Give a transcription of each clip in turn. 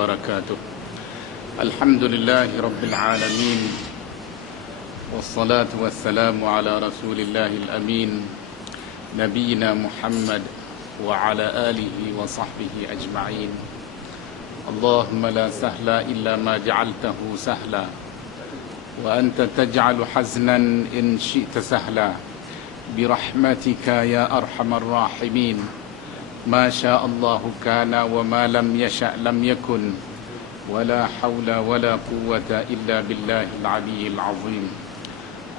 وبركاته. الحمد لله رب العالمين، والصلاة والسلام على رسول الله الأمين نبينا محمد وعلى آله وصحبه أجمعين. اللهم لا سهل إلا ما جعلته سهلا، وأنت تجعل حزنا إن شئت سهلا، برحمتك يا أرحم الراحمين. ما شاء الله كان وما لم يشأ لم يكن، ولا حول ولا قوة إلا بالله العلي العظيم.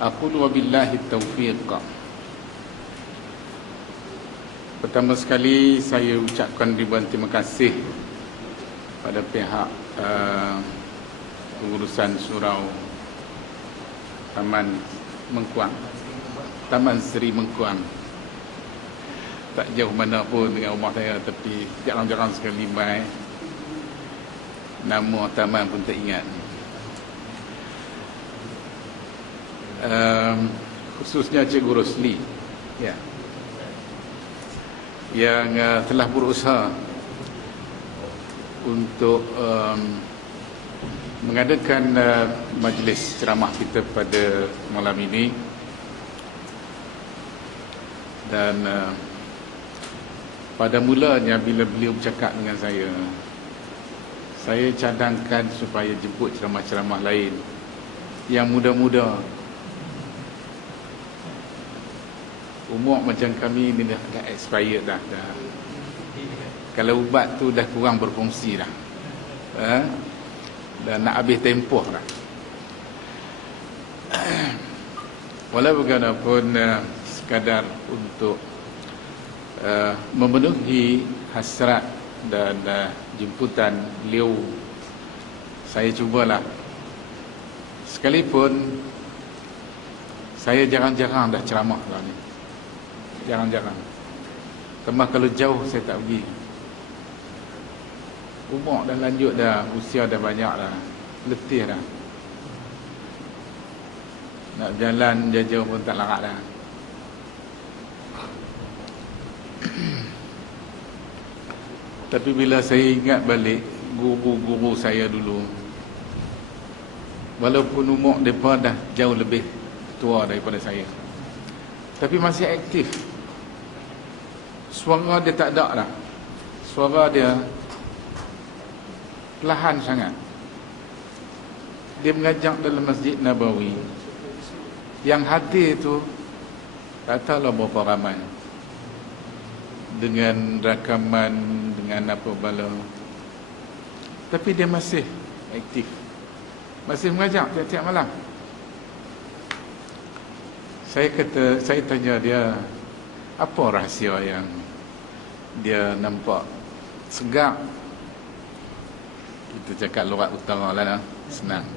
أقول وبالله التوفيق. Pertama sekali saya ucapkan ribuan terima kasih pada pihak pengurusan surau Taman Mengkuang, Taman Seri Mengkuang. Tak jauh mana pun dengan rumah saya, tapi jarang-jarang sekali mai. Nama taman pun tak ingat. Khususnya Cikgu Rosli, ya, yang telah berusaha untuk mengadakan majlis ceramah kita pada malam ini. Dan pada mulanya bila beliau bercakap dengan saya cadangkan supaya jemput ceramah-ceramah lain yang muda-muda. Umur macam kami ni dah expired dah. Kalau ubat tu dah kurang berfungsi dah. Dan nak habis tempoh dah. Walau bagaimanapun sekadar untuk memenuhi hasrat dan jemputan beliau, saya cubalah. Sekalipun saya jarang-jarang dah ceramah lah ni. Jarang-jarang. Tambah kalau jauh saya tak pergi. Umur dah lanjut dah, usia dah banyak dah, letih dah. Nak jalan jauh pun tak larat dah. Tapi bila saya ingat balik guru-guru saya dulu, walaupun umur mereka dah jauh lebih tua daripada saya, tapi masih aktif. Suara dia tak ada dah. Suara dia perlahan sangat. Dia mengajak dalam Masjid Nabawi, yang hadir tu tak tahulah berapa ramai, dengan rakaman, dengan apa bala, tapi dia masih aktif, masih mengajak tiap-tiap malam. Saya tanya dia, apa rahsia yang dia nampak segar? Kita cakap lorat utara lah, senang.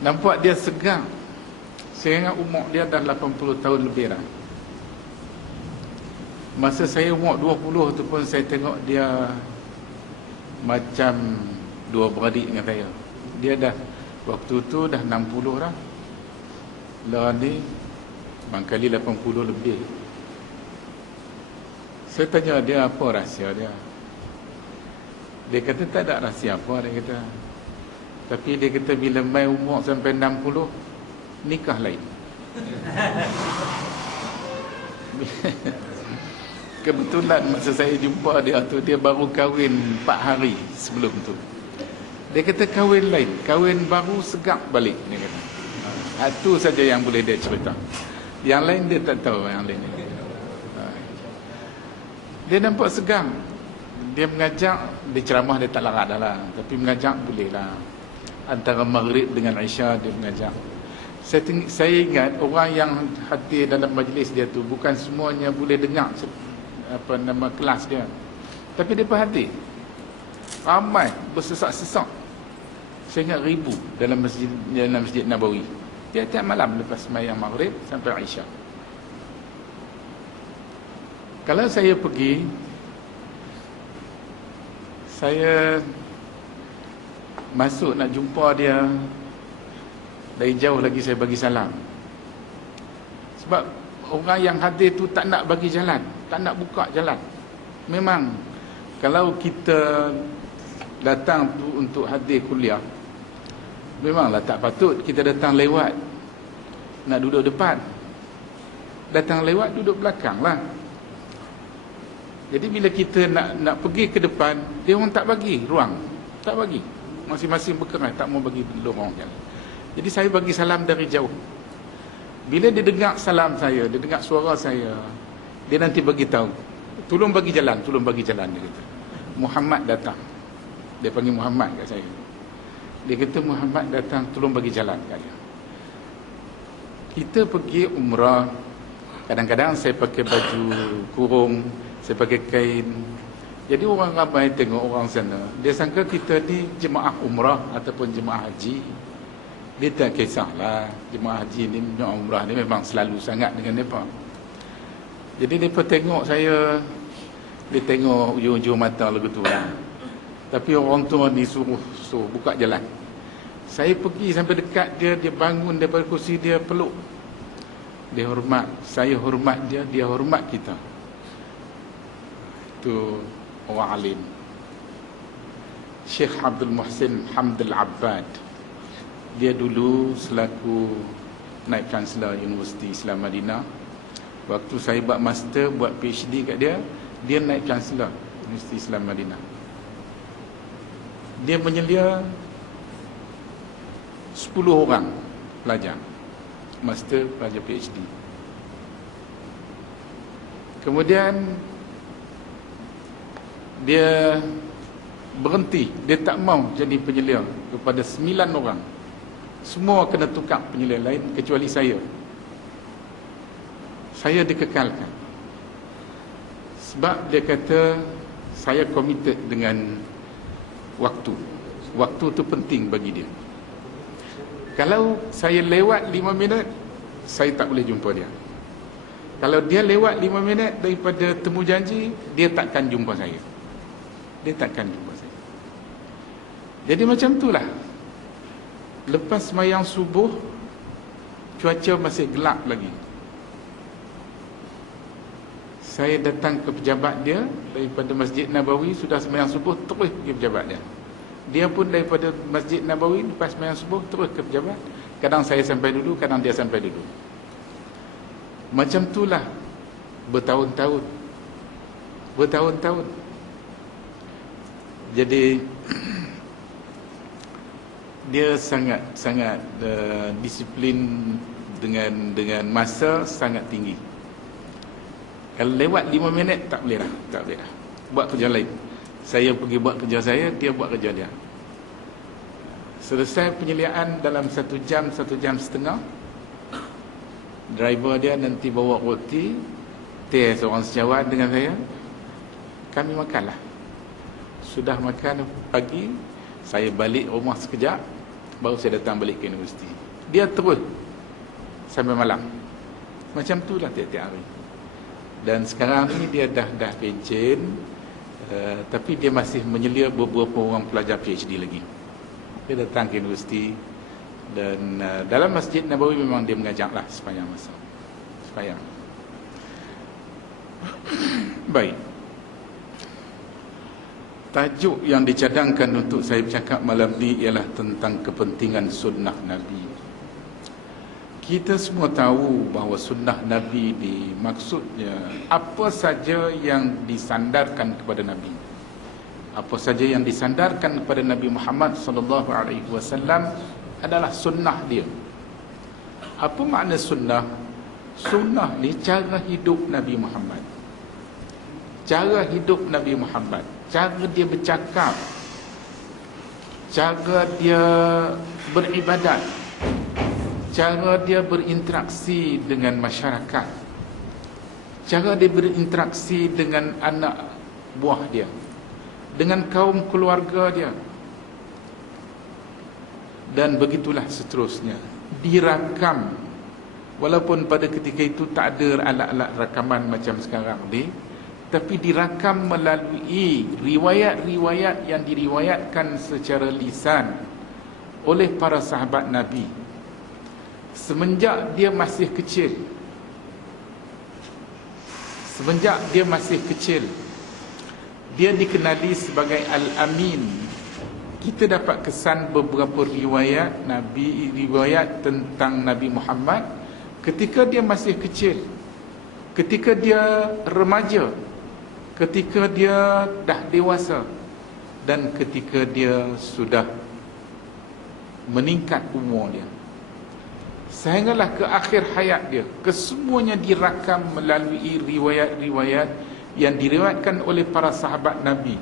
Nampak dia segar. Saya ingat umur dia dah 80 tahun lebih dah. Masa saya umur 20 tu pun saya tengok dia macam dua beradik dengan saya. Dia dah, waktu tu dah 60 dah. Lah ni mangkali 80 lebih. Saya tanya dia apa rahsia dia. Dia kata tak ada rahsia apa, dia kata. Tapi dia kata bila mai umur sampai 60, nikah lain. Kebetulan masa saya jumpa dia tu, dia baru kahwin 4 hari sebelum tu. Dia kata kahwin lain, kahwin baru segak balik, dia kata. Itu saja yang boleh dia cerita. Yang lain dia tak tahu yang lain. Dia nampak segang. Dia mengajak, dia ceramah dia tak larat dah lah, tapi mengajak boleh lah. Antara maghrib dengan Isya dia mengajak. Saya ingat orang yang hadir dalam majlis dia tu bukan semuanya boleh dengar apa nama kelas dia, tapi dia perhati. Ramai bersesak-sesak. Saya ingat 1000 dalam masjid Nabawi. Tiap-tiap malam lepas sembahyang maghrib sampai Isya. Kalau saya pergi, saya masuk nak jumpa dia, dari jauh lagi saya bagi salam. Sebab orang yang hadir tu tak nak bagi jalan, tak nak buka jalan. Memang kalau kita datang tu untuk hadir kuliah, memanglah tak patut kita datang lewat nak duduk depan. Datang lewat duduk belakang lah. Jadi bila kita nak pergi ke depan, dia orang tak bagi ruang, tak bagi, masing-masing berkeras, tak mau bagi lorong jalan. Jadi saya bagi salam dari jauh. Bila dia dengar salam saya, dia dengar suara saya, dia nanti bagi tahu, tolong bagi jalan, dia kata. Muhammad datang. Dia panggil Muhammad kat saya. Dia kata Muhammad datang, tolong bagi jalan kat dia. Kita pergi umrah, kadang-kadang saya pakai baju kurung, saya pakai kain. Jadi orang ramai tengok orang sana, dia sangka kita ni jemaah umrah ataupun jemaah haji. Dia tak kisahlah, jemaah haji ni, jemaah umrah ni memang selalu sangat dengan mereka. Jadi mereka tengok saya, dia tengok ujung-ujung mata lagu tu lah. Tapi orang tua ni suruh buka jalan. Saya pergi sampai dekat dia, dia bangun daripada kursi dia, peluk. Dia hormat, saya hormat dia, dia hormat kita. Itu orang alim. Syekh Abdul Muhsin Hamdul Abbad. Dia dulu selaku Naib Chancellor Universiti Islam Madinah. Waktu saya buat master, buat PhD kat dia, dia Naib Chancellor Universiti Islam Madinah. Dia menyelia 10 orang pelajar, master, pelajar PhD. Kemudian dia berhenti, dia tak mau jadi penyelia kepada 9 orang. Semua kena tukar penyelia lain kecuali saya. Saya dikekalkan. Sebab dia kata saya committed dengan waktu. Waktu tu penting bagi dia. Kalau saya lewat 5 minit, saya tak boleh jumpa dia. Kalau dia lewat 5 minit daripada temu janji, dia takkan jumpa saya. Dia takkan jumpa saya. Jadi macam itulah. Lepas sembahyang subuh, cuaca masih gelap lagi. Saya datang ke pejabat dia daripada Masjid Nabawi, sudah sembahyang subuh, terus pergi pejabat dia. Dia pun daripada Masjid Nabawi, lepas sembahyang subuh, terus ke pejabat. Kadang saya sampai dulu, kadang dia sampai dulu. Macam itulah bertahun-tahun. Bertahun-tahun. Jadi dia sangat disiplin dengan masa sangat tinggi. Kalau lewat 5 minit tak boleh dah, tak boleh dah. Buat kerja lain. Saya pergi buat kerja saya, dia buat kerja dia. Selesai penyeliaan dalam 1 jam, 1 jam setengah. Driver dia nanti bawa roti, teh seorang sejawat dengan saya. Kami makanlah. Sudah makan pagi, saya balik rumah sekejap, baru saya datang balik ke universiti. Dia terus sampai malam. Macam itulah tiap-tiap hari. Dan sekarang ni dia dah pencen, tapi dia masih menyelia beberapa orang pelajar PhD lagi. Dia datang ke universiti. Dan dalam Masjid Nabawi memang dia mengajaklah sepanjang masa. Sepanjang. Baik. Tajuk yang dicadangkan untuk saya bercakap malam ni ialah tentang kepentingan sunnah Nabi. Kita semua tahu bahawa sunnah Nabi maksudnya apa saja yang disandarkan kepada Nabi. Apa saja yang disandarkan kepada Nabi Muhammad sallallahu alaihi wasallam adalah sunnah dia. Apa makna sunnah? Sunnah ni cara hidup Nabi Muhammad. Cara hidup Nabi Muhammad, cara dia bercakap, cara dia beribadat, cara dia berinteraksi dengan masyarakat, cara dia berinteraksi dengan anak buah dia, dengan kaum keluarga dia, dan begitulah seterusnya. Dirakam, walaupun pada ketika itu tak ada alat-alat rakaman macam sekarang ni, tapi dirakam melalui riwayat-riwayat yang diriwayatkan secara lisan oleh para sahabat Nabi semenjak dia masih kecil. Semenjak dia masih kecil, dia dikenali sebagai Al-Amin kita dapat kesan beberapa riwayat tentang Nabi Muhammad ketika dia masih kecil, ketika dia remaja, ketika dia dah dewasa, dan ketika dia sudah meningkat umur dia, sehinggalah ke akhir hayat dia. Kesemuanya dirakam melalui riwayat-riwayat yang diriwayatkan oleh para sahabat Nabi.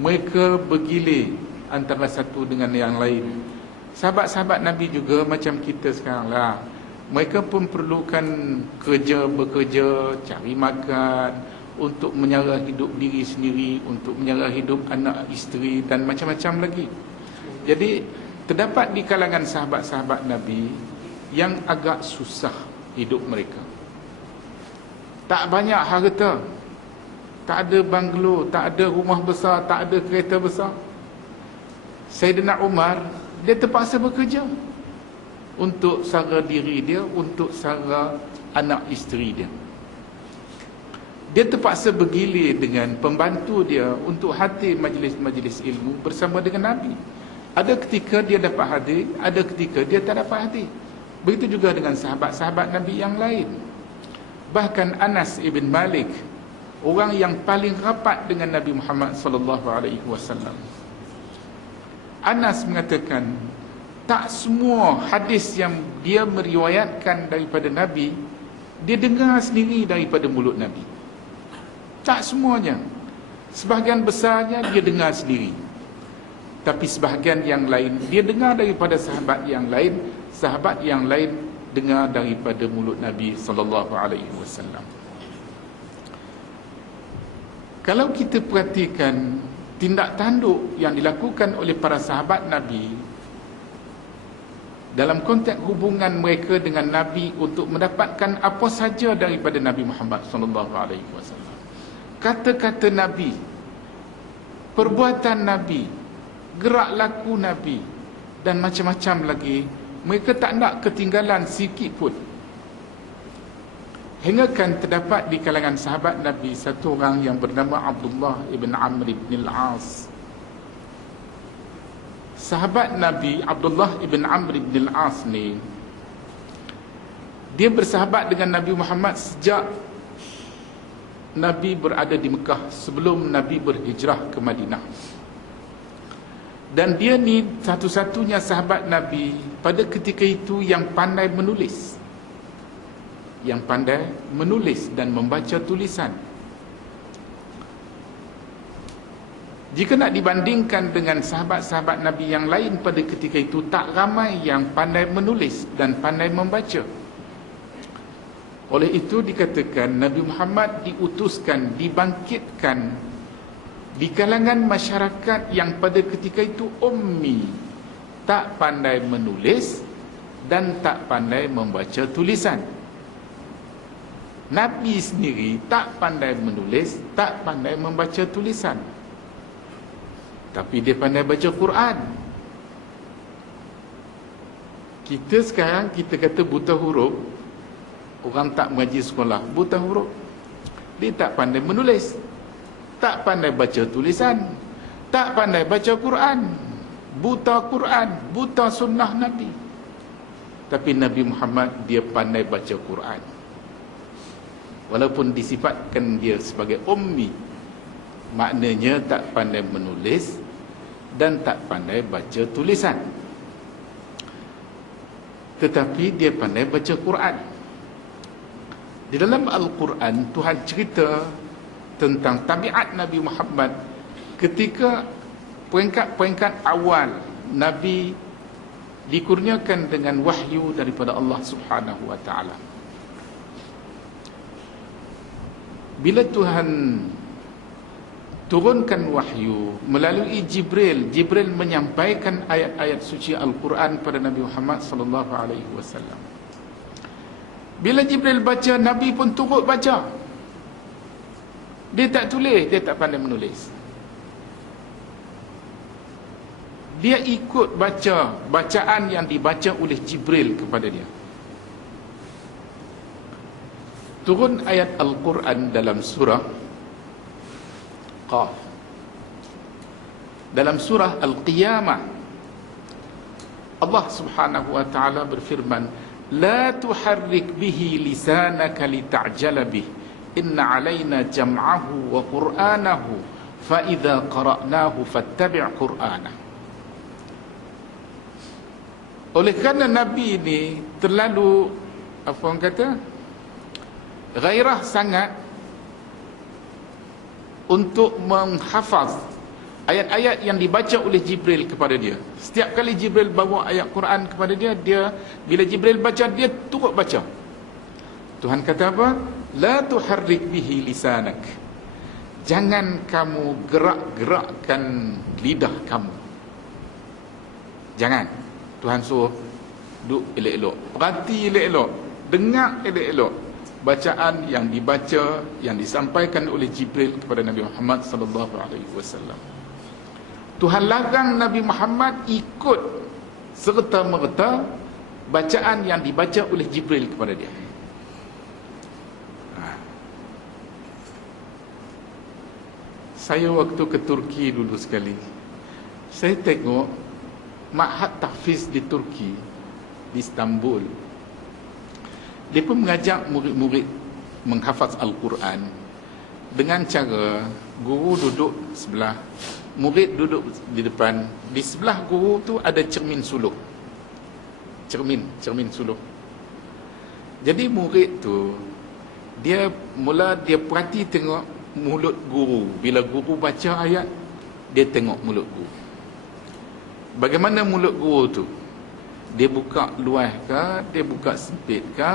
Mereka bergilir antara satu dengan yang lain. Sahabat-sahabat Nabi juga macam kita sekarang lah. Mereka pun perlukan bekerja, cari makan, untuk menyara hidup diri sendiri, untuk menyara hidup anak isteri dan macam-macam lagi. Jadi terdapat di kalangan sahabat-sahabat Nabi yang agak susah hidup mereka. Tak banyak harta, tak ada banglo, tak ada rumah besar, tak ada kereta besar. Sayyidina Umar, dia terpaksa bekerja untuk sara diri dia, untuk sara anak isteri dia. Dia terpaksa bergilir dengan pembantu dia untuk hadir majlis-majlis ilmu bersama dengan Nabi. Ada ketika dia dapat hadir, ada ketika dia tak dapat hadir. Begitu juga dengan sahabat-sahabat Nabi yang lain. Bahkan Anas ibn Malik, orang yang paling rapat dengan Nabi Muhammad sallallahu alaihi wasallam, Anas mengatakan, tak semua hadis yang dia meriwayatkan daripada Nabi dia dengar sendiri daripada mulut Nabi. Tak semuanya. Sebahagian besarnya dia dengar sendiri. Tapi sebahagian yang lain dia dengar daripada sahabat yang lain, sahabat yang lain dengar daripada mulut Nabi sallallahu alaihi wasallam. Kalau kita perhatikan tindak tanduk yang dilakukan oleh para sahabat Nabi dalam konteks hubungan mereka dengan Nabi untuk mendapatkan apa saja daripada Nabi Muhammad sallallahu alaihi wasallam, kata-kata Nabi, perbuatan Nabi, gerak laku Nabi dan macam-macam lagi, mereka tak nak ketinggalan sikit pun. Hingga kan terdapat di kalangan sahabat Nabi satu orang yang bernama Abdullah ibn Amr ibn al-As. Sahabat Nabi Abdullah ibn Amr ibn al-As ni, dia bersahabat dengan Nabi Muhammad sejak Nabi berada di Mekah, sebelum Nabi berhijrah ke Madinah. Dan dia ni satu-satunya sahabat Nabi pada ketika itu yang pandai menulis, yang pandai menulis dan membaca tulisan. Jika nak dibandingkan dengan sahabat-sahabat Nabi yang lain pada ketika itu, tak ramai yang pandai menulis dan pandai membaca. Oleh itu dikatakan Nabi Muhammad diutuskan, dibangkitkan di kalangan masyarakat yang pada ketika itu ummi, tak pandai menulis dan tak pandai membaca tulisan. Nabi sendiri tak pandai menulis, tak pandai membaca tulisan, tapi dia pandai baca Quran. Kita sekarang kita kata buta huruf, orang tak mengaji sekolah, buta huruf. Dia tak pandai menulis, tak pandai baca tulisan, tak pandai baca Quran, buta sunnah Nabi. Tapi Nabi Muhammad dia pandai baca Quran. Walaupun disifatkan dia sebagai ummi, maknanya tak pandai menulis dan tak pandai baca tulisan, tetapi dia pandai baca Quran. Di dalam Al-Quran, Tuhan cerita tentang tabiat Nabi Muhammad ketika peringkat-peringkat awal Nabi dikurniakan dengan wahyu daripada Allah Subhanahu wa ta'ala. Bila Tuhan turunkan wahyu melalui Jibril, Jibril menyampaikan ayat-ayat suci Al-Quran pada Nabi Muhammad sallallahu alaihi wasallam. Bila Jibril baca, Nabi pun turut baca. Dia tak tulis, dia tak pandai menulis. Dia ikut baca bacaan yang dibaca oleh Jibril kepada dia. Turun ayat Al-Quran dalam surah Qaf. Dalam surah Al-Qiyamah, Allah Subhanahu wa taala berfirman, "La tuharrik bihi lisanaka lita'jala bih. Inna 'alaina jam'ahu wa qur'anahu, fa idza qara'nahu fattabi' qur'anah." Oleh kerana Nabi ini terlalu, apa orang kata, gairah sangat untuk menghafaz ayat-ayat yang dibaca oleh Jibril kepada dia. Setiap kali Jibril bawa ayat Quran kepada dia, bila Jibril baca, dia turut baca. Tuhan kata apa? La tuharrik bihi lisanak. Jangan kamu gerak-gerakkan lidah kamu. Jangan. Tuhan suruh duduk elok-elok, perhati elok-elok, dengar elok-elok bacaan yang dibaca, yang disampaikan oleh Jibril kepada Nabi Muhammad sallallahu alaihi wasallam. Tuhan larang Nabi Muhammad ikut serta-merta bacaan yang dibaca oleh Jibril kepada dia. Saya waktu ke Turki dulu sekali, saya tengok Ma'had Tahfiz di Turki, di Istanbul. Dia pun mengajak murid-murid menghafaz Al-Quran dengan cara guru duduk sebelah, murid duduk di depan. Di sebelah guru tu ada cermin suluh. Cermin suluh. Jadi murid tu, dia perhati tengok mulut guru. Bila guru baca ayat, dia tengok mulut guru. Bagaimana mulut guru tu? Dia buka luas ke? Dia buka sempit ke?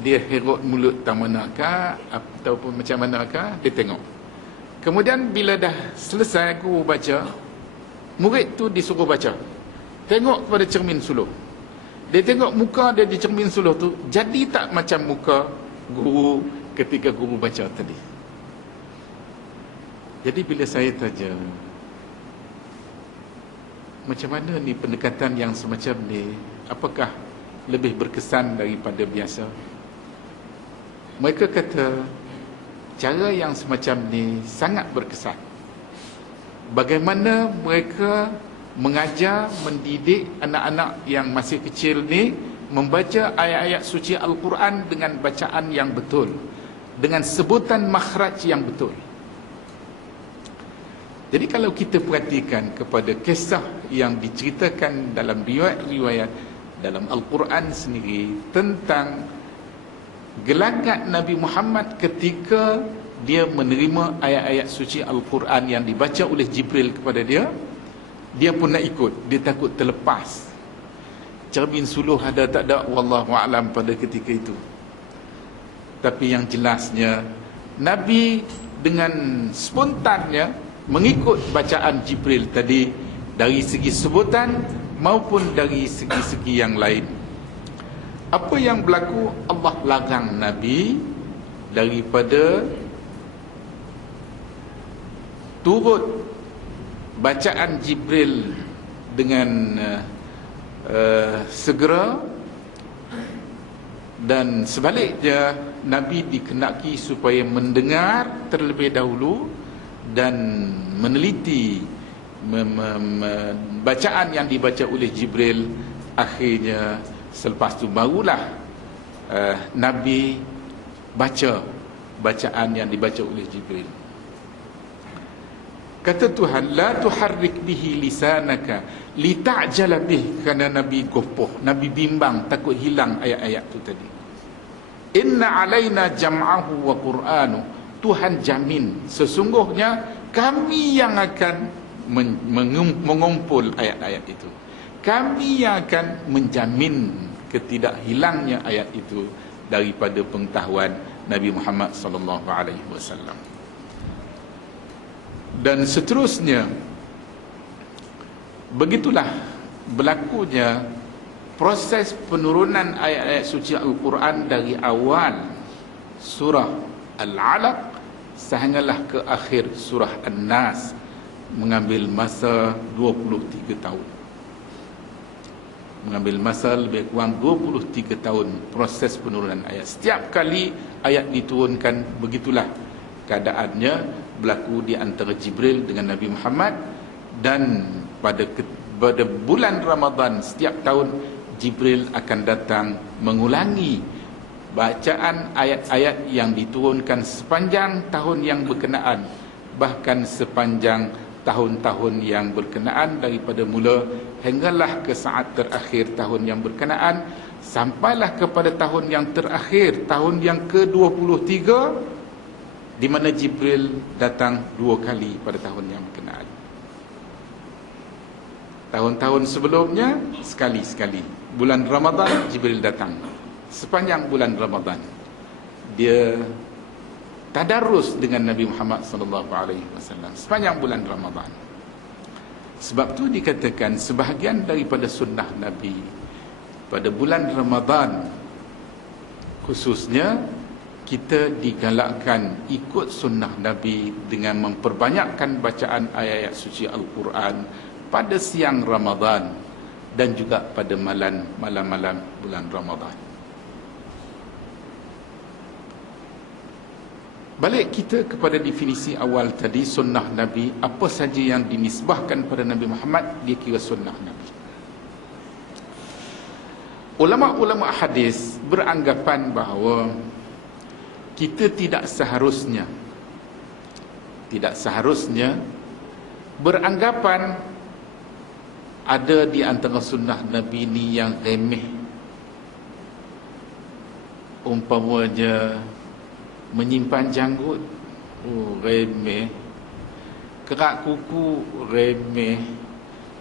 Dia herut mulut tak mana ke? Ataupun macam mana ke? Dia tengok. Kemudian bila dah selesai guru baca, murid tu disuruh baca. Tengok kepada cermin suluh. Dia tengok muka dia di cermin suluh tu, jadi tak macam muka guru ketika guru baca tadi. Jadi bila saya tanya, macam mana ni pendekatan yang semacam ni, apakah lebih berkesan daripada biasa? Mereka kata cara yang semacam ni sangat berkesan. Bagaimana mereka mengajar, mendidik anak-anak yang masih kecil ni membaca ayat-ayat suci Al-Quran dengan bacaan yang betul, dengan sebutan makhraj yang betul. Jadi kalau kita perhatikan kepada kisah yang diceritakan dalam riwayat-riwayat dalam Al-Quran sendiri tentang gelagat Nabi Muhammad ketika dia menerima ayat-ayat suci Al-Quran yang dibaca oleh Jibril kepada dia, dia pun nak ikut, dia takut terlepas. Cermin suluh ada tak ada, wallahu a'lam pada ketika itu. Tapi yang jelasnya, Nabi dengan spontannya mengikut bacaan Jibril tadi, dari segi sebutan maupun dari segi-segi yang lain. Apa yang berlaku, Allah larang Nabi daripada turut bacaan Jibril dengan segera, dan sebaliknya Nabi dikenaki supaya mendengar terlebih dahulu dan meneliti bacaan yang dibaca oleh Jibril. Akhirnya selepas tu barulah Nabi baca bacaan yang dibaca oleh Jibril. Kata Tuhan, la tuharrik bihi lisanaka lita'jala bih, kerana Nabi gopoh, Nabi bimbang, takut hilang ayat-ayat tu tadi. Inna alaina jam'ahu wa qur'anu, Tuhan jamin sesungguhnya kami yang akan mengumpul ayat-ayat itu. Kami yang akan menjamin ketidakhilangnya ayat itu daripada pengetahuan Nabi Muhammad sallallahu alaihi wasallam. Dan seterusnya, begitulah berlakunya proses penurunan ayat-ayat suci Al-Quran dari awal surah Al-Alaq sehinggalah ke akhir surah An-Nas, mengambil masa 23 tahun. Mengambil masa lebih kurang 23 tahun proses penurunan ayat. Setiap kali ayat diturunkan, begitulah keadaannya berlaku di antara Jibril dengan Nabi Muhammad. Dan pada bulan Ramadan setiap tahun Jibril akan datang mengulangi bacaan ayat-ayat yang diturunkan sepanjang tahun yang berkenaan, bahkan sepanjang tahun-tahun yang berkenaan, daripada mula hinggalah ke saat terakhir tahun yang berkenaan, sampailah kepada tahun yang terakhir, tahun yang ke-23, di mana Jibril datang 2 kali pada tahun yang berkenaan. Tahun-tahun sebelumnya sekali-sekali. Bulan Ramadan Jibril datang. Sepanjang bulan Ramadan dia tadarus dengan Nabi Muhammad sallallahu alaihi wasallam sepanjang bulan Ramadan. Sebab tu dikatakan sebahagian daripada sunnah Nabi pada bulan Ramadan khususnya, kita digalakkan ikut sunnah Nabi dengan memperbanyakkan bacaan ayat-ayat suci Al-Quran pada siang Ramadan dan juga pada malam-malam bulan Ramadan. Balik kita kepada definisi awal tadi, sunnah Nabi, apa saja yang dinisbahkan pada Nabi Muhammad dia kira sunnah Nabi. Ulama-ulama hadis beranggapan bahawa kita tidak seharusnya beranggapan ada di antara sunnah Nabi ni yang remeh. Umpamanya menyimpan janggut, remeh. Kerak kuku, remeh.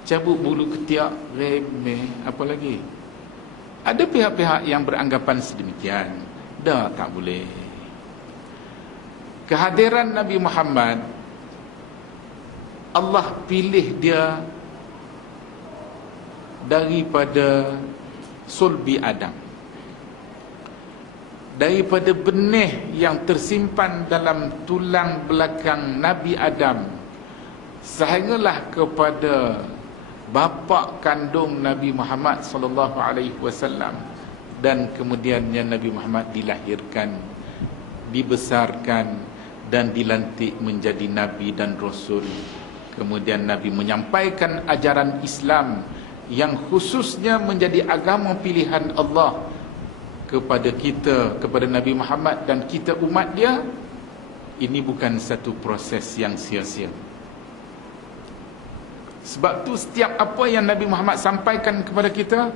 Cabut bulu ketiak, remeh. Apa lagi? Ada pihak-pihak yang beranggapan sedemikian. Dah, tak boleh. Kehadiran Nabi Muhammad, Allah pilih dia daripada sulbi Adam, daripada benih yang tersimpan dalam tulang belakang Nabi Adam, sehinggalah kepada bapa kandung Nabi Muhammad sallallahu alaihi wasallam, dan kemudiannya Nabi Muhammad dilahirkan, dibesarkan dan dilantik menjadi nabi dan rasul. Kemudian Nabi menyampaikan ajaran Islam yang khususnya menjadi agama pilihan Allah kepada kita, kepada Nabi Muhammad dan kita umat dia. Ini bukan satu proses yang sia-sia. Sebab tu setiap apa yang Nabi Muhammad sampaikan kepada kita,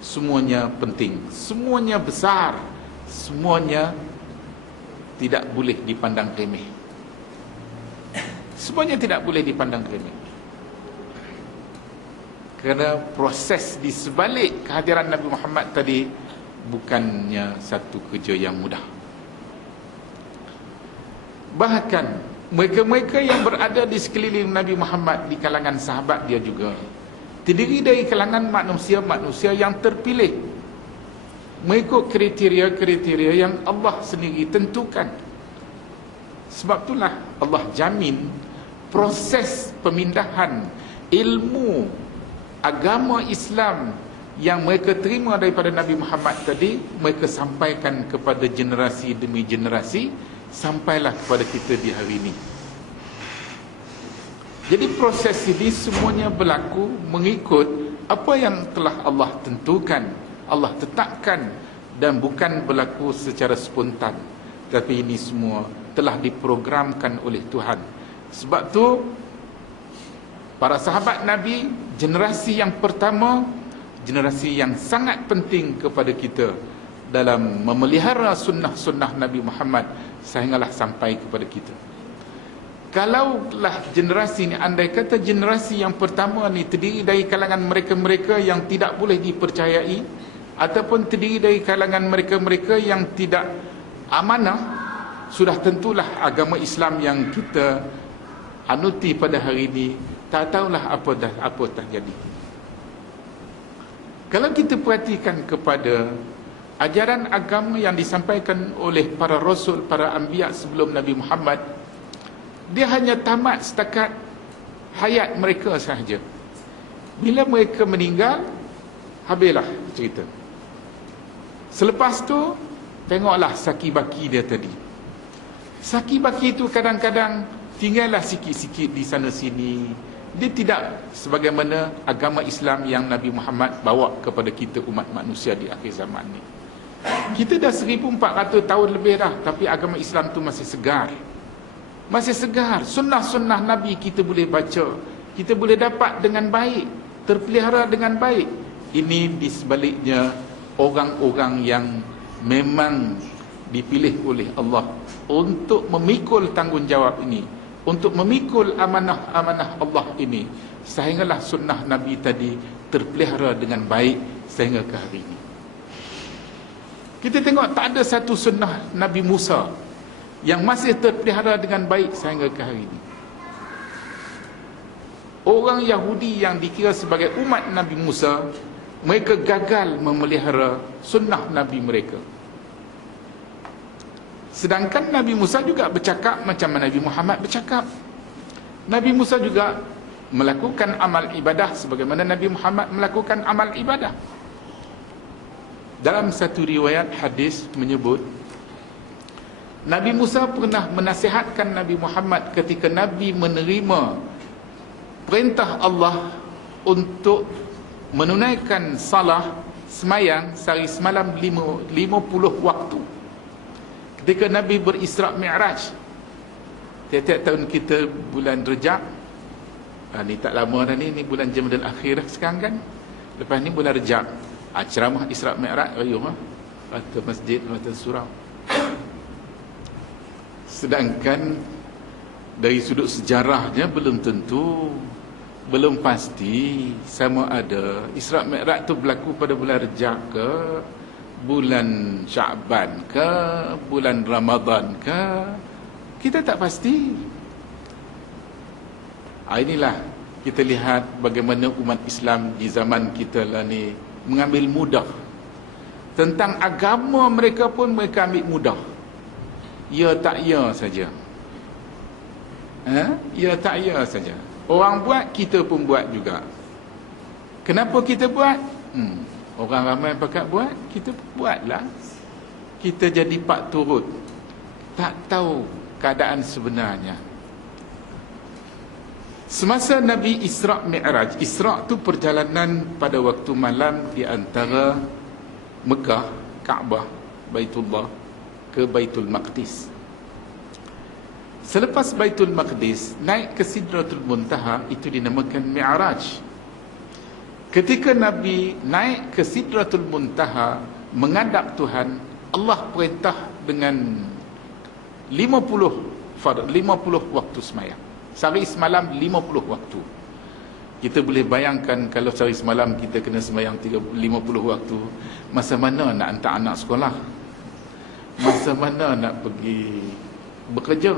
semuanya penting, semuanya besar, semuanya tidak boleh dipandang remeh. Semuanya tidak boleh dipandang remeh. Kerana proses di sebalik kehadiran Nabi Muhammad tadi bukannya satu kerja yang mudah. Bahkan mereka-mereka yang berada di sekeliling Nabi Muhammad, di kalangan sahabat dia juga, terdiri dari kalangan manusia-manusia yang terpilih mengikut kriteria-kriteria yang Allah sendiri tentukan. Sebab itulah Allah jamin proses pemindahan ilmu agama Islam yang mereka terima daripada Nabi Muhammad tadi, mereka sampaikan kepada generasi demi generasi, sampailah kepada kita di hari ini. Jadi proses ini semuanya berlaku mengikut apa yang telah Allah tentukan, Allah tetapkan, dan bukan berlaku secara spontan, tapi ini semua telah diprogramkan oleh Tuhan. Sebab tu para sahabat Nabi, generasi yang pertama, generasi yang sangat penting kepada kita dalam memelihara sunnah-sunnah Nabi Muhammad sehinggalah sampai kepada kita. Kalaulah generasi ni, andai kata generasi yang pertama ni terdiri dari kalangan mereka-mereka yang tidak boleh dipercayai, ataupun terdiri dari kalangan mereka-mereka yang tidak amanah, sudah tentulah agama Islam yang kita anuti pada hari ini tak tahulah apa terjadi. Kalau kita perhatikan kepada ajaran agama yang disampaikan oleh para rasul, para anbiya sebelum Nabi Muhammad, dia hanya tamat setakat hayat mereka sahaja. Bila mereka meninggal, habislah cerita. Selepas tu, tengoklah saki baki dia tadi. Saki baki tu kadang-kadang tinggallah sikit-sikit di sana sini, Dia tidak sebagaimana agama Islam yang Nabi Muhammad bawa kepada kita umat manusia di akhir zaman ni. Kita dah 1400 tahun lebih dah, tapi agama Islam tu masih segar. Masih segar. Sunnah-sunnah Nabi kita boleh baca, kita boleh dapat dengan baik, terpelihara dengan baik. Ini di sebaliknya orang-orang yang memang dipilih oleh Allah untuk memikul tanggungjawab ini, untuk memikul amanah-amanah Allah ini, sehinggalah sunnah Nabi tadi terpelihara dengan baik sehingga ke hari ini. Kita tengok tak ada satu sunnah Nabi Musa yang masih terpelihara dengan baik sehingga ke hari ini. Orang Yahudi yang dikira sebagai umat Nabi Musa, mereka gagal memelihara sunnah Nabi mereka. Sedangkan Nabi Musa juga bercakap macam mana Nabi Muhammad bercakap. Nabi Musa juga melakukan amal ibadah sebagaimana Nabi Muhammad melakukan amal ibadah. Dalam satu riwayat hadis menyebut, Nabi Musa pernah menasihatkan Nabi Muhammad ketika Nabi menerima perintah Allah untuk menunaikan salah semayang sehari semalam 50 waktu. Ketika Nabi berisra' Mi'raj, tiap-tiap tahun kita bulan Rejab, ni tak lama dah ni bulan Jamadil Akhir sekarang kan. Lepas ni bulan Rejab, ceramah Isra' Mi'raj rayuh atau masjid atau surau. Sedangkan dari sudut sejarahnya belum tentu, belum pasti sama ada Isra' Mi'raj tu berlaku pada bulan Rejab ke, bulan Sya'ban ke, bulan Ramadan ke, kita tak pasti. Inilah kita lihat bagaimana umat Islam di zaman kita lah ni mengambil mudah tentang agama mereka pun mereka ambil mudah. Ya tak ya saja. Ya tak ya saja. Orang buat, kita pun buat juga. Kenapa kita buat? Orang ramai pakat buat, kita buatlah. Kita jadi pak turut, tak tahu keadaan sebenarnya. Semasa Nabi Isra' Mi'raj, Isra' tu perjalanan pada waktu malam di antara Mekah, Kaabah, Baitullah ke Baitul Maqdis. Selepas Baitul Maqdis, naik ke Sidratul Muntaha, itu dinamakan Mi'raj. Ketika Nabi naik ke Sidratul Muntaha menghadap Tuhan, Allah perintah dengan 50 waktu semayang. Sehari semalam 50 waktu. Kita boleh bayangkan kalau sehari semalam kita kena semayang 50 waktu, masa mana nak hantar anak sekolah? Masa mana nak pergi bekerja?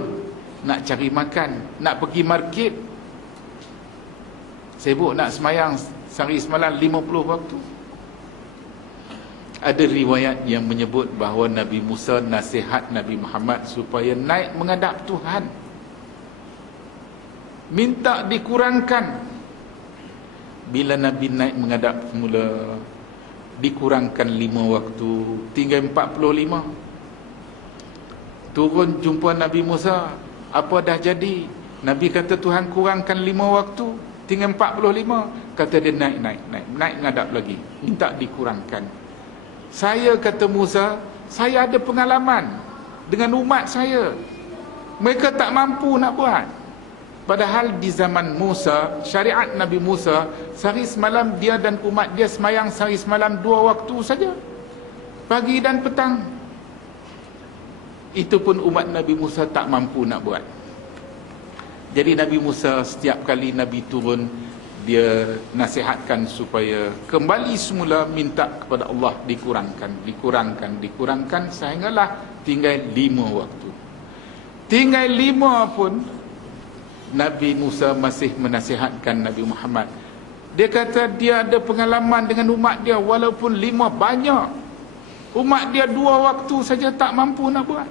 Nak cari makan? Nak pergi market? Sibuk nak semayang sehari semalam 50 waktu. Ada riwayat yang menyebut bahawa Nabi Musa nasihat Nabi Muhammad supaya naik menghadap Tuhan, minta dikurangkan. Bila Nabi naik menghadap semula, dikurangkan 5 waktu, tinggal 45. Turun jumpa Nabi Musa, apa dah jadi? Nabi kata Tuhan kurangkan 5 waktu, tinggal 45. Kata dia naik menghadap lagi, minta dikurangkan. Saya, kata Musa, saya ada pengalaman dengan umat saya, mereka tak mampu nak buat. Padahal di zaman Musa, syariat Nabi Musa, sehari semalam dia dan umat dia semayang sehari semalam 2 waktu saja, pagi dan petang. Itu pun umat Nabi Musa tak mampu nak buat. Jadi Nabi Musa setiap kali Nabi turun, dia nasihatkan supaya kembali semula, minta kepada Allah dikurangkan sehinggalah tinggal 5 waktu. Tinggal 5 pun Nabi Musa masih menasihatkan Nabi Muhammad. Dia kata dia ada pengalaman dengan umat dia, walaupun 5 banyak, umat dia 2 waktu saja tak mampu nak buat.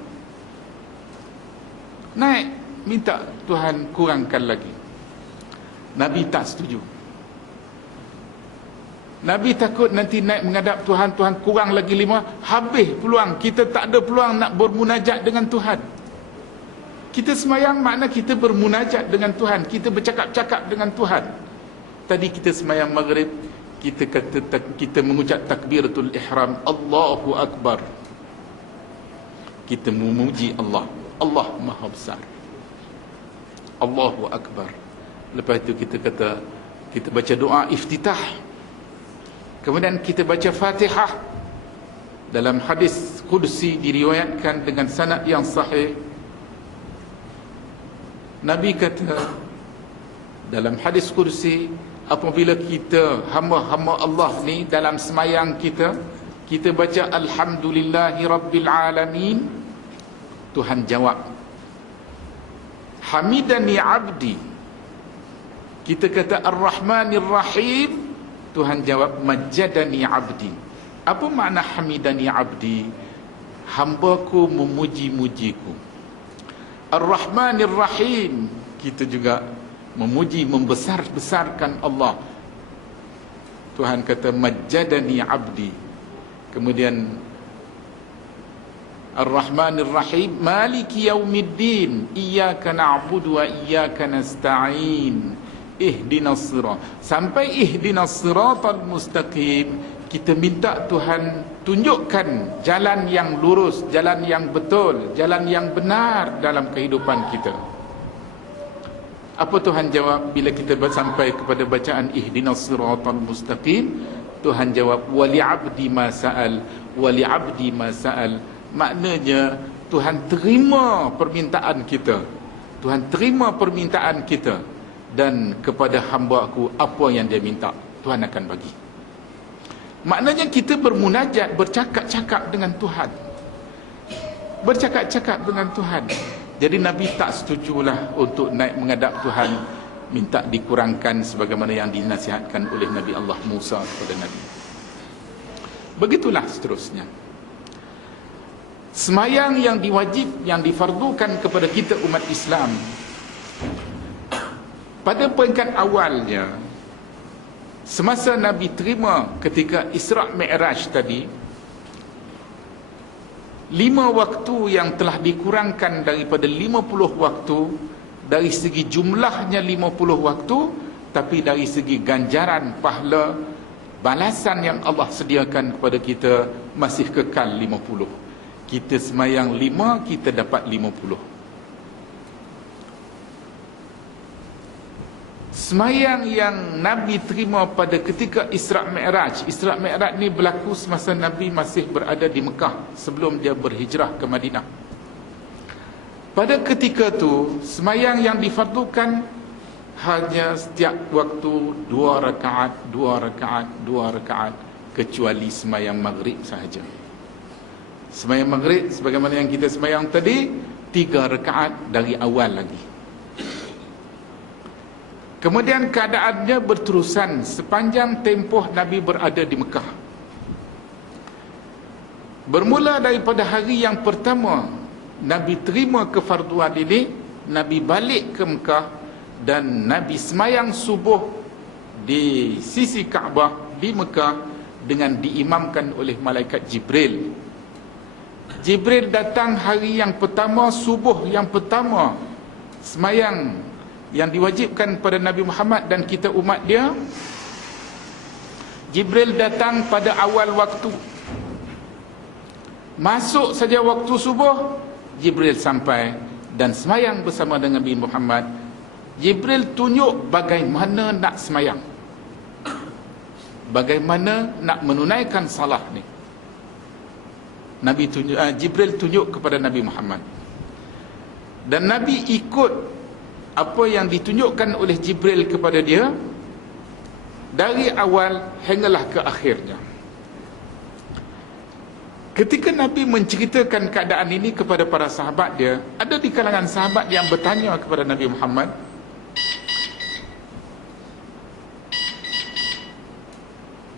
Naik minta Tuhan kurangkan lagi. Nabi tak setuju. Nabi takut nanti naik menghadap Tuhan, Tuhan kurang lagi 5, habis peluang, kita tak ada peluang nak bermunajat dengan Tuhan. Kita semayang makna kita bermunajat dengan Tuhan, kita bercakap-cakap dengan Tuhan. Tadi kita semayang maghrib, kita mengucap takbiratul ihram, Allahu Akbar. Kita memuji Allah, Allah Maha Besar, Allahu Akbar. Lepas itu kita baca doa iftitah. Kemudian kita baca Fatihah. Dalam hadis qudsi diriwayatkan dengan sanad yang sahih, Nabi kata dalam hadis kursi, apabila kita hamba-hamba Allah ni dalam semayang kita baca Alhamdulillahi Rabbil Alamin, Tuhan jawab Hamidani Abdi. Kita kata Ar-Rahmanir Rahim, Tuhan jawab Majjadani Abdi. Apa makna Hamidani Abdi? Hambaku memuji-mujiku. Ar-Rahmanir Rahim, kita juga memuji, membesar-besarkan Allah. Tuhan kata Majjadani Abdi. Kemudian Ar-Rahmanir Rahim, Maliki Yaumiddin, Iyyaka na'budu wa iyyaka nasta'in, Ihdinas sirat. Sampai Ihdinas siratal mustaqim, kita minta Tuhan tunjukkan jalan yang lurus, jalan yang betul, jalan yang benar dalam kehidupan kita. Apa Tuhan jawab bila kita sampai kepada bacaan Ihdinas siratal mustaqim? Tuhan jawab wali abdi ma sa'al, wali abdi ma sa'al. Maknanya Tuhan terima permintaan kita, Tuhan terima permintaan kita, dan kepada hamba-Ku apa yang dia minta Tuhan akan bagi. Maknanya kita bermunajat, bercakap-cakap dengan Tuhan, bercakap-cakap dengan Tuhan. Jadi Nabi tak setujulah untuk naik menghadap Tuhan minta dikurangkan sebagaimana yang dinasihatkan oleh Nabi Allah Musa kepada Nabi. Begitulah seterusnya. Semayang yang diwajib, yang difardukan kepada kita umat Islam, pada peringkat awalnya, semasa Nabi terima ketika Isra' Mi'raj tadi, 5 waktu yang telah dikurangkan daripada 50 waktu, dari segi jumlahnya 50 waktu, tapi dari segi ganjaran, pahala, balasan yang Allah sediakan kepada kita masih kekal 50. Kita semayang 5, kita dapat 50. Semayang yang Nabi terima pada ketika Isra' Mi'raj. Isra' Mi'raj ni berlaku semasa Nabi masih berada di Mekah sebelum dia berhijrah ke Madinah. Pada ketika tu, semayang yang difardukan hanya setiap waktu 2 rakaat, 2 rakaat, 2 rakaat, kecuali semayang maghrib sahaja. Semayang maghrib sebagaimana yang kita semayang tadi, 3 rakaat dari awal lagi. Kemudian keadaannya berterusan sepanjang tempoh Nabi berada di Mekah. Bermula daripada hari yang pertama Nabi terima kefarduan ini, Nabi balik ke Mekah dan Nabi semayang subuh di sisi Kaabah di Mekah dengan diimamkan oleh malaikat Jibril. Jibril datang hari yang pertama, subuh yang pertama semayang yang diwajibkan pada Nabi Muhammad dan kita umat dia. Jibril datang pada awal waktu. Masuk saja waktu subuh, Jibril sampai dan semayang bersama dengan Nabi Muhammad. Jibril tunjuk bagaimana nak semayang, bagaimana nak menunaikan salah ni. Jibril tunjuk kepada Nabi Muhammad, dan Nabi ikut apa yang ditunjukkan oleh Jibril kepada dia dari awal hinggalah ke akhirnya. Ketika Nabi menceritakan keadaan ini kepada para sahabat dia, ada di kalangan sahabat yang bertanya kepada Nabi Muhammad,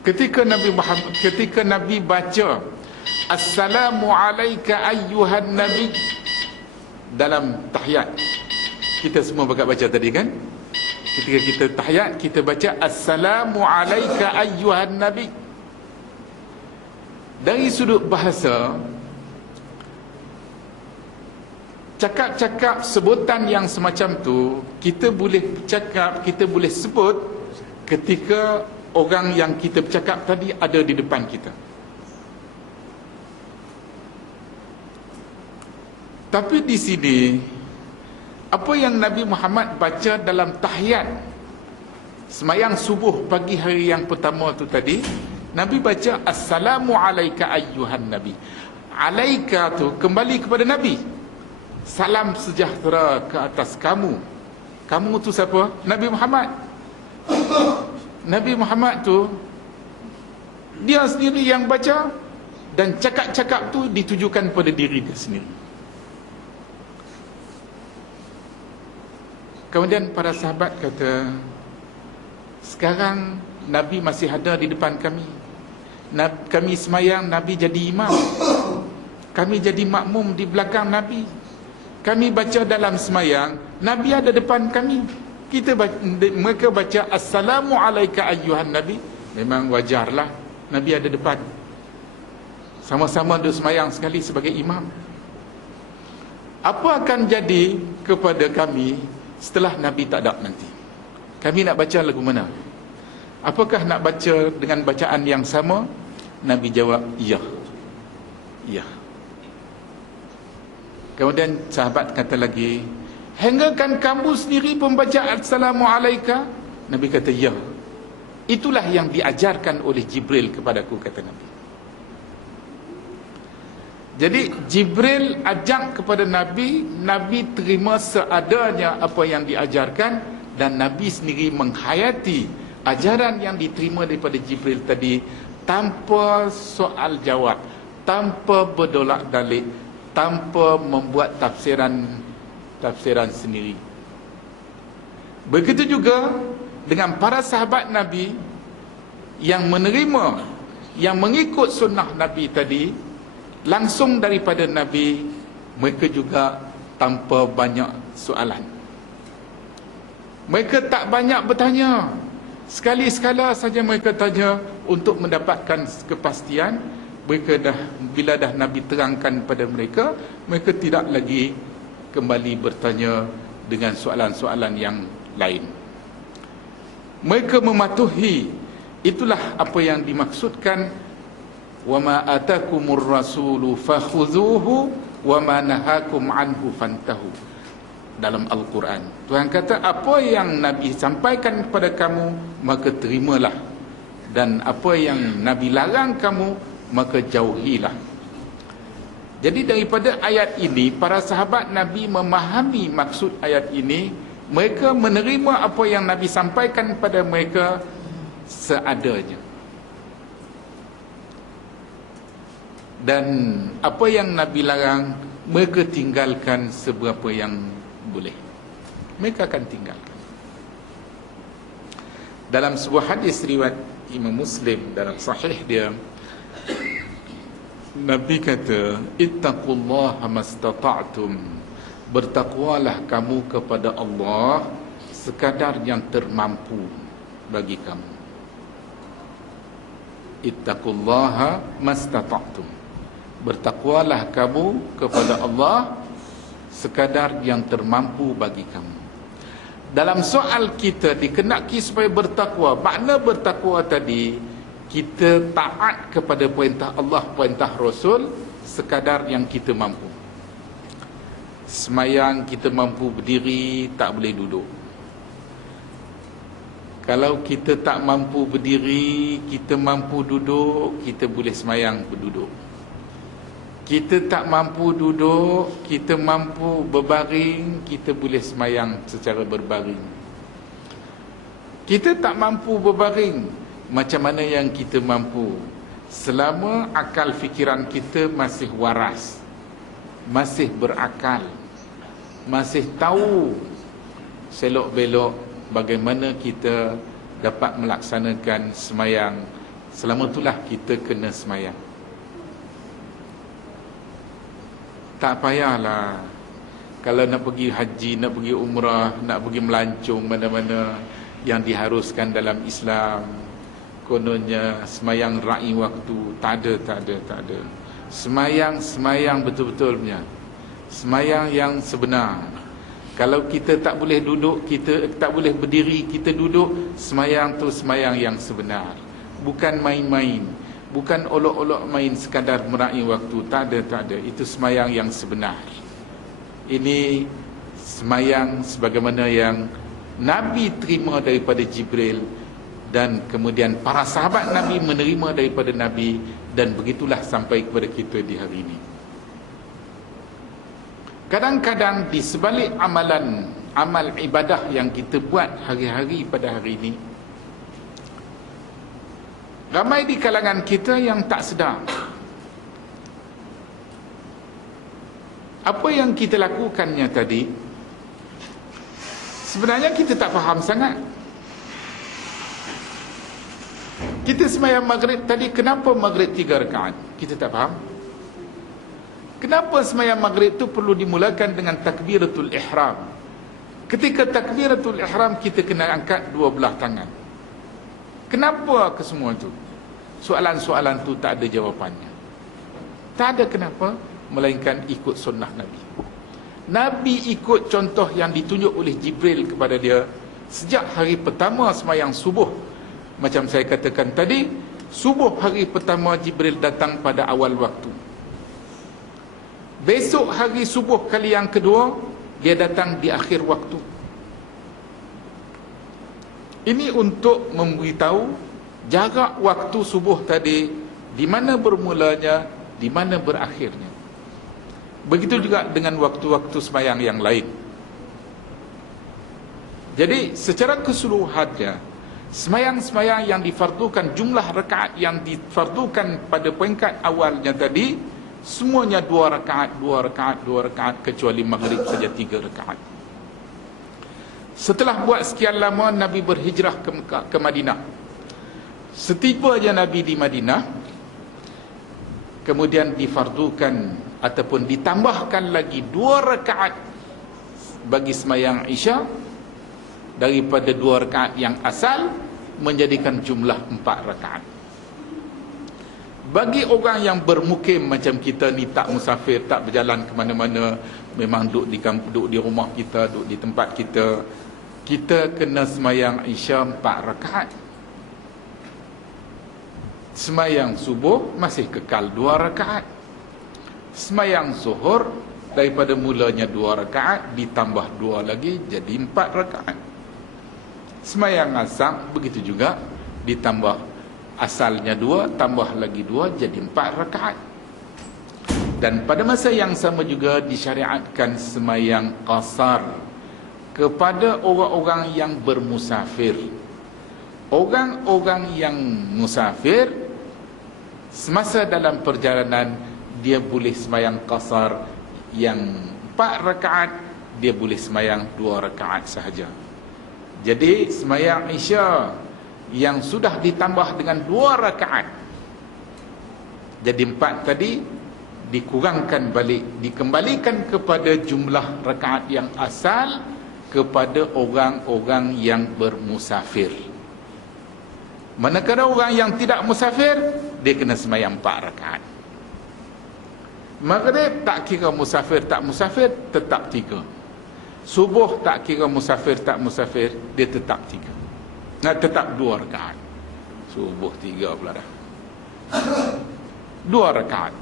ketika Nabi baca Assalamu alayka ayyuhan nabi dalam tahiyat, kita semua baca tadi kan, ketika kita tahiyat kita baca Assalamu alayka ayyuhan nabi. Dari sudut bahasa, cakap-cakap sebutan yang semacam tu kita boleh cakap, kita boleh sebut ketika orang yang kita bercakap tadi ada di depan kita. Tapi di sini apa yang Nabi Muhammad baca dalam tahiyat semayang subuh pagi hari yang pertama tu tadi, Nabi baca Assalamu alayka ayyuhan Nabi. Alaika tu kembali kepada Nabi. Salam sejahtera ke atas kamu. Kamu tu siapa? Nabi Muhammad. Nabi Muhammad tu dia sendiri yang baca, dan cakap-cakap tu ditujukan pada diri dia sendiri. Kemudian para sahabat kata, sekarang Nabi masih ada di depan kami. Kami semayang, Nabi jadi imam. Kami jadi makmum di belakang Nabi. Kami baca dalam semayang, Nabi ada depan kami. Mereka baca Assalamu alayka ayyuhan Nabi. Memang wajarlah Nabi ada depan. Sama-sama duduk semayang sekali sebagai imam. Apa akan jadi kepada kami setelah Nabi tak ada nanti? Kami nak baca lagu mana? Apakah nak baca dengan bacaan yang sama? Nabi jawab, ya. Ya. Kemudian sahabat kata lagi, hinggakan kamu sendiri membaca Assalamualaikum? Nabi kata, ya. Itulah yang diajarkan oleh Jibril kepadaku, kata Nabi. Jadi Jibril ajak kepada Nabi, Nabi terima seadanya apa yang diajarkan, dan Nabi sendiri menghayati ajaran yang diterima daripada Jibril tadi tanpa soal jawab, tanpa berdolak dalik, tanpa membuat tafsiran sendiri. Begitu juga dengan para sahabat Nabi yang menerima, yang mengikut sunnah Nabi tadi langsung daripada Nabi, mereka juga tanpa banyak soalan. Mereka tak banyak bertanya. Sekali-sekala saja mereka tanya untuk mendapatkan kepastian. Mereka bila dah Nabi terangkan pada mereka, mereka tidak lagi kembali bertanya dengan soalan-soalan yang lain. Mereka mematuhi. Itulah apa yang dimaksudkan وَمَا أَتَاكُمُ الرَّسُولُ فَخُذُوهُ وَمَا نَهَاكُمْ عَنْهُ فَانْتَهُوا. Dalam Al-Quran, Tuhan kata, apa yang Nabi sampaikan kepada kamu, maka terimalah, dan apa yang Nabi larang kamu, maka jauhilah. Jadi daripada ayat ini, para sahabat Nabi memahami maksud ayat ini. Mereka menerima apa yang Nabi sampaikan kepada mereka seadanya, dan apa yang Nabi larang, mereka tinggalkan seberapa yang boleh. Mereka akan tinggalkan. Dalam sebuah hadis riwayat Imam Muslim dalam sahih dia, Nabi kata, ittaqullaha mastata'tum. Bertakwalah kamu kepada Allah sekadar yang termampu bagi kamu. Ittaqullaha mastata'tum. Bertakwalah kamu kepada Allah sekadar yang termampu bagi kamu. Dalam soal kita dikenaki supaya bertakwa, makna bertakwa tadi, kita taat kepada perintah Allah, perintah Rasul sekadar yang kita mampu. Semayang kita mampu berdiri, tak boleh duduk. Kalau kita tak mampu berdiri, kita mampu duduk, kita boleh semayang berduduk. Kita tak mampu duduk, kita mampu berbaring, kita boleh semayang secara berbaring. Kita tak mampu berbaring, macam mana yang kita mampu? Selama akal fikiran kita masih waras, masih berakal, masih tahu selok-belok bagaimana kita dapat melaksanakan semayang, selama itulah kita kena semayang. Tak payahlah kalau nak pergi haji, nak pergi umrah, nak pergi melancong mana-mana yang diharuskan dalam Islam, kononnya semayang ra'i waktu. Tak ada. Semayang betul-betulnya. Semayang yang sebenar. Kalau kita tak boleh duduk, kita tak boleh berdiri, kita duduk, semayang tu semayang yang sebenar. Bukan main-main, bukan olok-olok main sekadar meraih waktu. Tak ada. Itu semayang yang sebenar. Ini semayang sebagaimana yang Nabi terima daripada Jibril, dan kemudian para sahabat Nabi menerima daripada Nabi, dan begitulah sampai kepada kita di hari ini. Kadang-kadang di sebalik amal ibadah yang kita buat hari-hari pada hari ini, ramai di kalangan kita yang tak sedar apa yang kita lakukannya tadi sebenarnya kita tak faham sangat. Kita sembahyang maghrib tadi, kenapa maghrib 3 rakaat? Kita tak faham. Kenapa sembahyang maghrib tu perlu dimulakan dengan takbiratul ihram? Ketika takbiratul ihram kita kena angkat dua belah tangan. Kenapa ke semua tu? Soalan-soalan tu tak ada jawapannya. Tak ada kenapa, melainkan ikut sunnah Nabi. Nabi ikut contoh yang ditunjuk oleh Jibril kepada dia sejak hari pertama sembahyang subuh. Macam saya katakan tadi, subuh hari pertama Jibril datang pada awal waktu. Besok hari subuh kali yang kedua, dia datang di akhir waktu. Ini untuk memberitahu jarak waktu subuh tadi, di mana bermulanya, di mana berakhirnya. Begitu juga dengan waktu-waktu sembahyang yang lain. Jadi secara keseluruhannya, sembahyang-sembahyang yang difardukan, jumlah rakaat yang difardukan pada peringkat awalnya tadi, semuanya 2 rakaat, kecuali maghrib saja 3 rakaat. Setelah buat sekian lama, Nabi berhijrah ke Madinah. Setibanya Nabi di Madinah, kemudian difardukan ataupun ditambahkan lagi 2 rakaat bagi sembahyang Isya, daripada 2 rakaat yang asal menjadikan jumlah 4 rakaat. Bagi orang yang bermukim macam kita ni, tak musafir, tak berjalan ke mana-mana, memang duduk di kampung, duduk di rumah kita, duduk di tempat kita, kita kena sembahyang Isya 4 rakaat. Sembahyang subuh masih kekal 2 rakaat. Sembahyang zuhur daripada mulanya 2 rakaat ditambah 2 lagi jadi 4 rakaat. Sembahyang asar begitu juga, ditambah asalnya 2 tambah lagi 2 jadi 4 rakaat. Dan pada masa yang sama juga disyariatkan sembahyang qasar kepada orang-orang yang bermusafir. Orang-orang yang musafir semasa dalam perjalanan, dia boleh sembahyang qasar yang 4 rakaat, dia boleh sembahyang 2 rakaat sahaja. Jadi sembahyang Isya yang sudah ditambah dengan 2 rakaat jadi 4 tadi, dikurangkan balik, dikembalikan kepada jumlah rakaat yang asal kepada orang-orang yang bermusafir. Manakala orang yang tidak musafir, dia kena sembahyang 4 rakaat. Maghrib tak kira musafir tak musafir, tetap 3. Subuh tak kira musafir tak musafir, dia tetap 3. Nah, tetap 2 rakaat. Subuh 3 pula dah. 2 rakaat.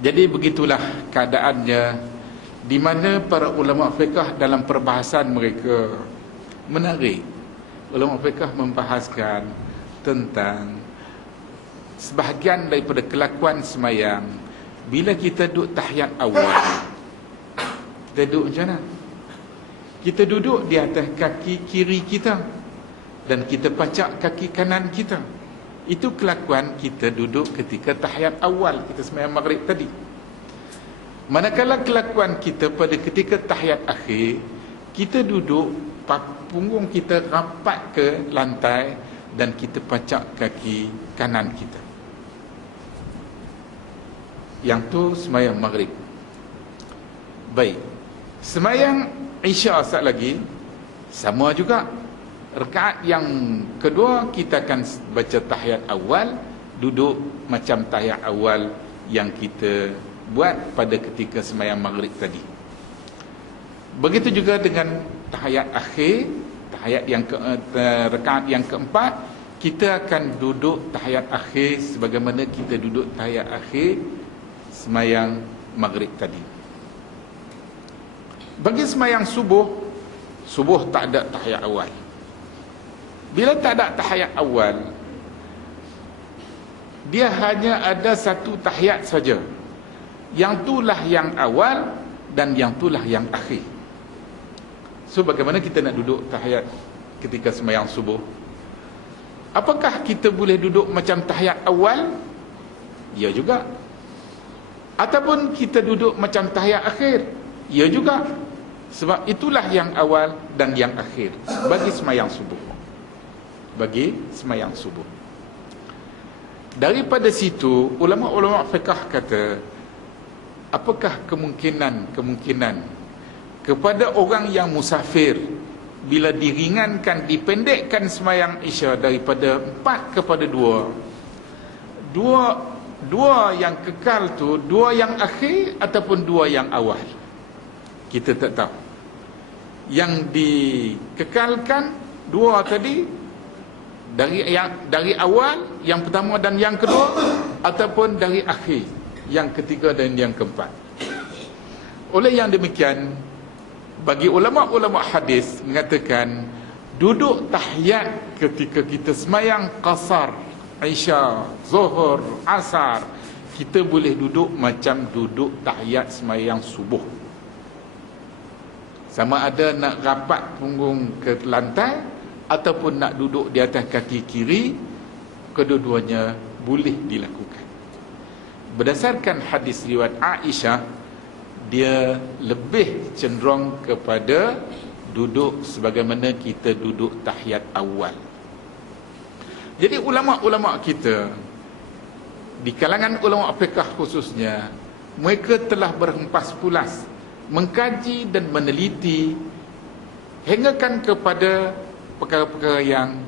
Jadi begitulah keadaannya, di mana para ulama fiqh dalam perbahasan mereka menarik. Ulama fiqh membahaskan tentang sebahagian daripada kelakuan sembahyang bila kita duduk tahiyat awal. Kita duduk macam mana? Kita duduk di atas kaki kiri kita dan kita pacak kaki kanan kita. Itu kelakuan kita duduk ketika tahiyat awal kita sembahyang maghrib tadi. Manakala kelakuan kita pada ketika tahiyat akhir, kita duduk, punggung kita rapat ke lantai dan kita pacak kaki kanan kita. Yang tu sembahyang maghrib. Baik. Sembahyang Isya saat lagi sama juga. Rakaat yang kedua kita akan baca tahiyat awal, duduk macam tahiyat awal yang kita buat pada ketika sembahyang maghrib tadi. Begitu juga dengan tahiyat akhir, tahiyat yang rakaat yang keempat, kita akan duduk tahiyat akhir sebagaimana kita duduk tahiyat akhir sembahyang maghrib tadi. Bagi sembahyang subuh tak ada tahiyat awal. Bila tak ada tahiyat awal, dia hanya ada satu tahiyat saja. Yang itulah yang awal dan yang itulah yang akhir. So bagaimana kita nak duduk tahiyat ketika sembahyang subuh? Apakah kita boleh duduk macam tahiyat awal? Ya juga. Ataupun kita duduk macam tahiyat akhir? Ya juga. Sebab itulah yang awal dan yang akhir bagi sembahyang subuh. Bagi sembahyang subuh. Daripada situ, ulama-ulama fiqh kata, apakah kemungkinan kepada orang yang musafir bila diringankan, dipendekkan sembahyang Isya daripada 4 kepada 2, dua yang kekal tu, 2 yang akhir ataupun 2 yang awal, kita tak tahu. Yang dikekalkan 2 tadi dari awal yang pertama dan yang kedua, ataupun dari akhir yang ketiga dan yang keempat. Oleh yang demikian, bagi ulama-ulama hadis mengatakan duduk tahiyat ketika kita sembahyang qasar, Isya, Zuhur, Asar, kita boleh duduk macam duduk tahiyat sembahyang subuh. Sama ada nak rapat punggung ke lantai ataupun nak duduk di atas kaki kiri, kedua-duanya boleh dilakukan. Berdasarkan hadis riwayat Aisyah, dia lebih cenderung kepada duduk sebagaimana kita duduk tahiyat awal. Jadi ulama-ulama kita, di kalangan ulama fiqh khususnya, mereka telah berhempas pulas mengkaji dan meneliti hinggakan kepada perkara-perkara yang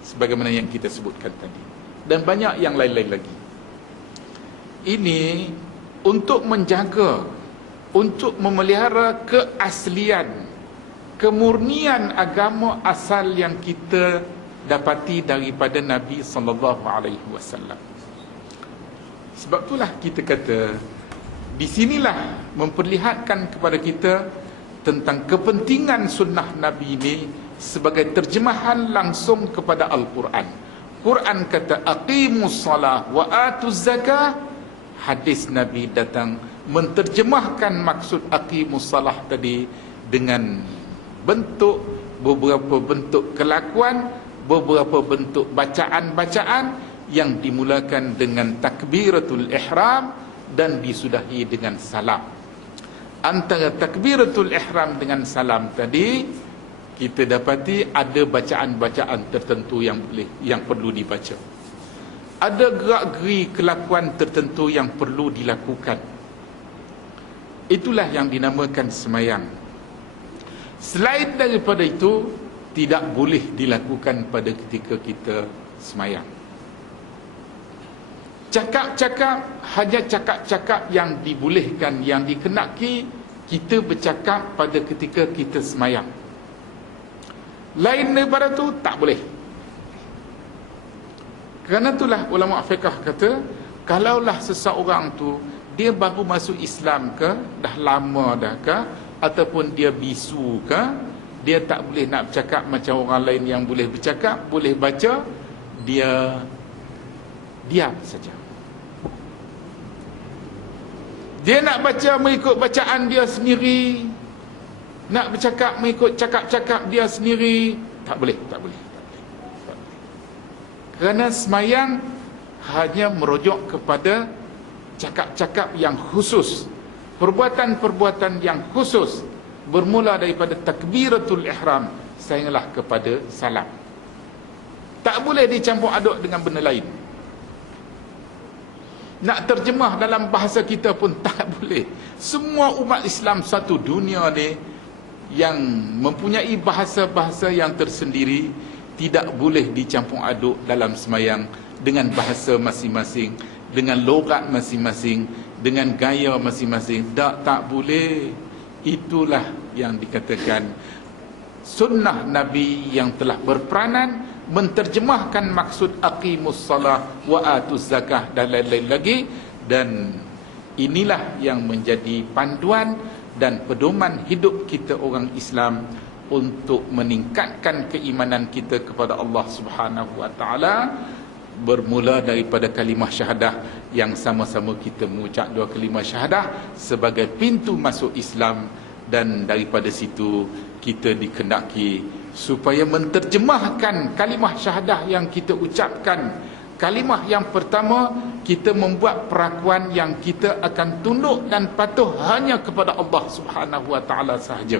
sebagaimana yang kita sebutkan tadi, dan banyak yang lain-lain lagi. Ini untuk menjaga, untuk memelihara keaslian, kemurnian agama asal yang kita dapati daripada Nabi SAW. Sebab itulah kita kata, di sinilah memperlihatkan kepada kita tentang kepentingan sunnah Nabi ini sebagai terjemahan langsung kepada Al-Quran. Quran kata aqimus salah wa atuz zakah. Hadis Nabi datang menterjemahkan maksud aqimus salah tadi dengan beberapa bentuk kelakuan, beberapa bentuk bacaan-bacaan yang dimulakan dengan takbiratul ihram dan disudahi dengan salam. Antara takbiratul ihram dengan salam tadi, kita dapati ada bacaan-bacaan tertentu yang perlu dibaca. Ada gerak-geri kelakuan tertentu yang perlu dilakukan. Itulah yang dinamakan sembahyang. Selain daripada itu, tidak boleh dilakukan pada ketika kita sembahyang. Cakap-cakap, hanya cakap-cakap yang dibolehkan, yang dikenaki kita bercakap pada ketika kita sembahyang. Lain daripada itu, tak boleh. Kerana itulah ulama fiqh kata, kalaulah seseorang tu dia baru masuk Islam ke, dah lama dah ke, ataupun dia bisu ke, dia tak boleh nak bercakap macam orang lain yang boleh bercakap, boleh baca, dia diam saja. Dia nak baca mengikut bacaan dia sendiri, nak bercakap mengikut cakap-cakap dia sendiri, tak boleh. Kerana sembahyang hanya merujuk kepada cakap-cakap yang khusus, perbuatan-perbuatan yang khusus, bermula daripada takbiratul ihram sehinggalah kepada salam. Tak boleh dicampur aduk dengan benda lain. Nak terjemah dalam bahasa kita pun tak boleh. Semua umat Islam satu dunia ni yang mempunyai bahasa-bahasa yang tersendiri, tidak boleh dicampur aduk dalam sembahyang dengan bahasa masing-masing dengan logat masing-masing, dengan gaya masing-masing. Tak boleh. Itulah yang dikatakan sunnah Nabi yang telah berperanan menterjemahkan maksud aqimus salah wa atuz zakah dan lain-lain lagi. Dan inilah yang menjadi panduan dan pedoman hidup kita orang Islam untuk meningkatkan keimanan kita kepada Allah Subhanahu wa taala, bermula daripada kalimah syahadah yang sama-sama kita mengucap dua kalimah syahadah sebagai pintu masuk Islam. Dan daripada situ kita dikehendaki supaya menterjemahkan kalimah syahadah yang kita ucapkan. Kalimah yang pertama, kita membuat perakuan yang kita akan tunduk dan patuh hanya kepada Allah Subhanahu wa taala sahaja.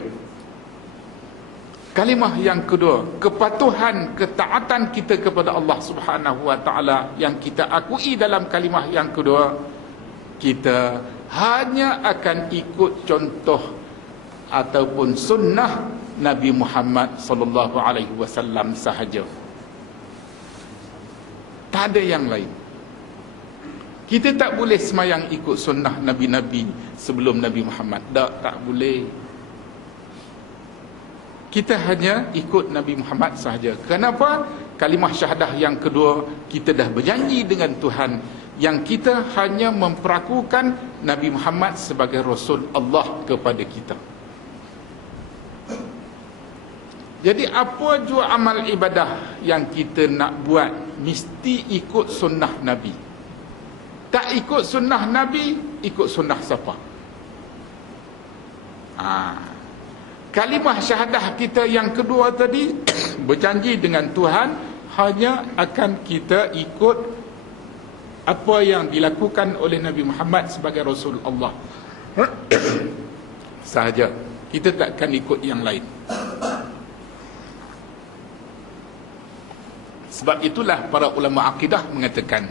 Kalimah yang kedua, kepatuhan, ketaatan kita kepada Allah Subhanahu wa taala yang kita akui dalam kalimah yang kedua, kita hanya akan ikut contoh ataupun sunnah Nabi Muhammad sallallahu alaihi wasallam sahaja. Tak ada yang lain. Kita tak boleh semayang ikut sunnah Nabi-Nabi sebelum Nabi Muhammad. Tak boleh. Kita hanya ikut Nabi Muhammad sahaja. Kenapa? Kalimah syahadah yang kedua, kita dah berjanji dengan Tuhan yang kita hanya memperakukan Nabi Muhammad sebagai Rasul Allah kepada kita. Jadi apa jua amal ibadah yang kita nak buat, mesti ikut sunnah Nabi. Tak ikut sunnah Nabi, ikut sunnah siapa? Kalimah syahadah kita yang kedua tadi berjanji dengan Tuhan hanya akan kita ikut apa yang dilakukan oleh Nabi Muhammad sebagai Rasul Allah sahaja. Kita takkan ikut yang lain. Sebab itulah para ulama akidah mengatakan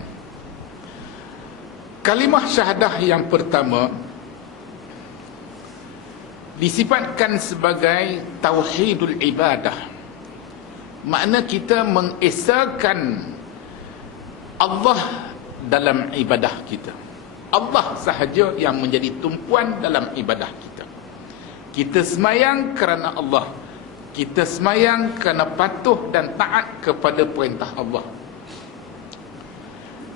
kalimah syahadah yang pertama disifatkan sebagai tauhidul ibadah. Makna kita mengesahkan Allah dalam ibadah kita. Allah sahaja yang menjadi tumpuan dalam ibadah kita. Kita semayang kerana Allah. Kita semayang kerana patuh dan taat kepada perintah Allah.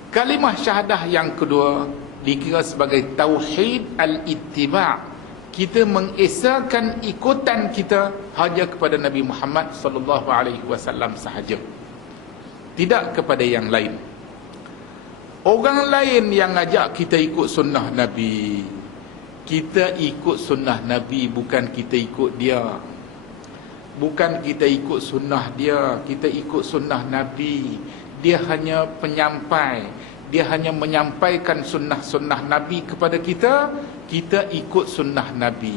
Kalimah syahadah yang kedua dikira sebagai tauhid al-ittiba'. Kita mengesahkan ikutan kita hanya kepada Nabi Muhammad sallallahu alaihi wasallam sahaja. Tidak kepada yang lain. Orang lain yang ajak kita ikut sunnah Nabi. Kita ikut sunnah Nabi, bukan kita ikut dia. Bukan kita ikut sunnah dia, kita ikut sunnah Nabi. Dia hanya penyampai. Dia hanya menyampaikan sunnah-sunnah Nabi kepada kita. Kita ikut sunnah Nabi.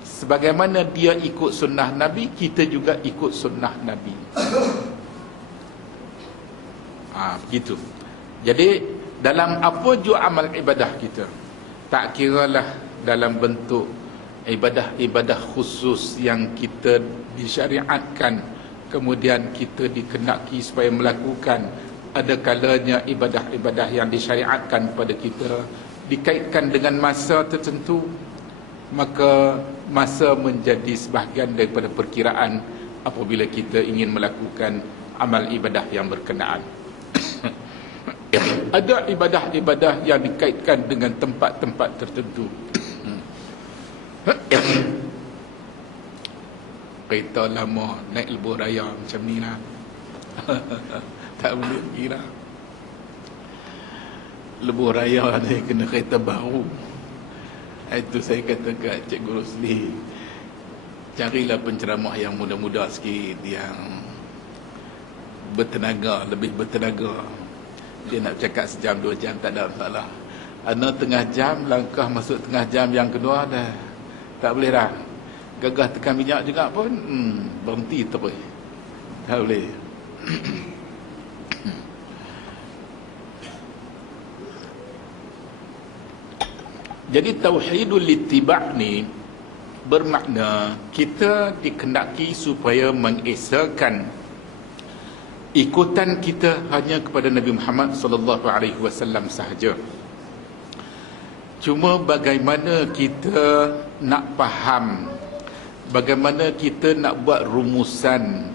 Sebagaimana dia ikut sunnah Nabi, kita juga ikut sunnah Nabi. Begitu. Jadi dalam apa jua amal ibadah kita, tak kiralah dalam bentuk ibadah-ibadah khusus yang kita disyariatkan, kemudian kita dikehendaki supaya melakukan. Ada kalanya ibadah-ibadah yang disyariatkan kepada kita dikaitkan dengan masa tertentu, maka masa menjadi sebahagian daripada perkiraan apabila kita ingin melakukan amal ibadah yang berkenaan. Ada ibadah-ibadah yang dikaitkan dengan tempat-tempat tertentu. Kereta lama naik lebuh raya macam ni lah. Tak boleh kira. Lebuh raya ni kena kereta baru. Itu saya kata kat Cikgu Rosli, carilah penceramah yang muda-muda sikit, yang bertenaga, lebih bertenaga. Dia nak cakap sejam 2 jam tak ada masalah. Ana tengah jam, langkah masuk tengah jam yang kedua dah tak boleh dah. Gagah tekan minyak juga pun berhenti terus. Tak boleh. Jadi tauhidul ittiba' ni bermakna kita dikehendaki supaya mengesahkan ikutan kita hanya kepada Nabi Muhammad sallallahu alaihi wasallam sahaja. Cuma bagaimana kita nak faham, bagaimana kita nak buat rumusan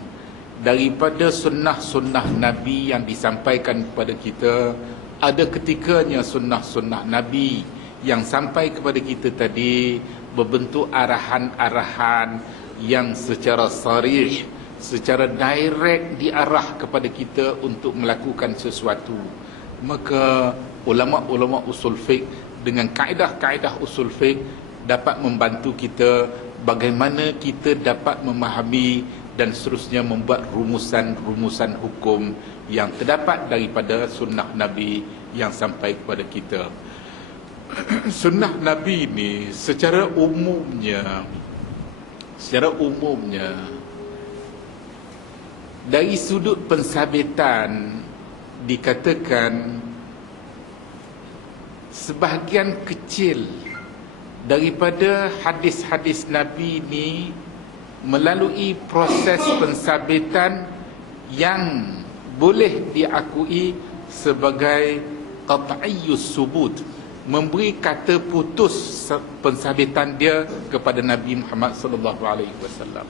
daripada sunnah-sunnah Nabi yang disampaikan kepada kita. Ada ketikanya sunnah-sunnah Nabi yang sampai kepada kita tadi berbentuk arahan-arahan yang secara sarih, secara direct diarah kepada kita untuk melakukan sesuatu. Maka ulama-ulama usul fiqh dengan kaedah-kaedah usul fiqh dapat membantu kita bagaimana kita dapat memahami dan seterusnya membuat rumusan-rumusan hukum yang terdapat daripada sunnah Nabi yang sampai kepada kita. Sunnah Nabi ini secara umumnya dari sudut pensabitan dikatakan sebahagian kecil daripada hadis-hadis Nabi ini melalui proses pensabitan yang boleh diakui sebagai qat'iyyus subut, memberi kata putus pensabitan dia kepada Nabi Muhammad sallallahu alaihi wasallam.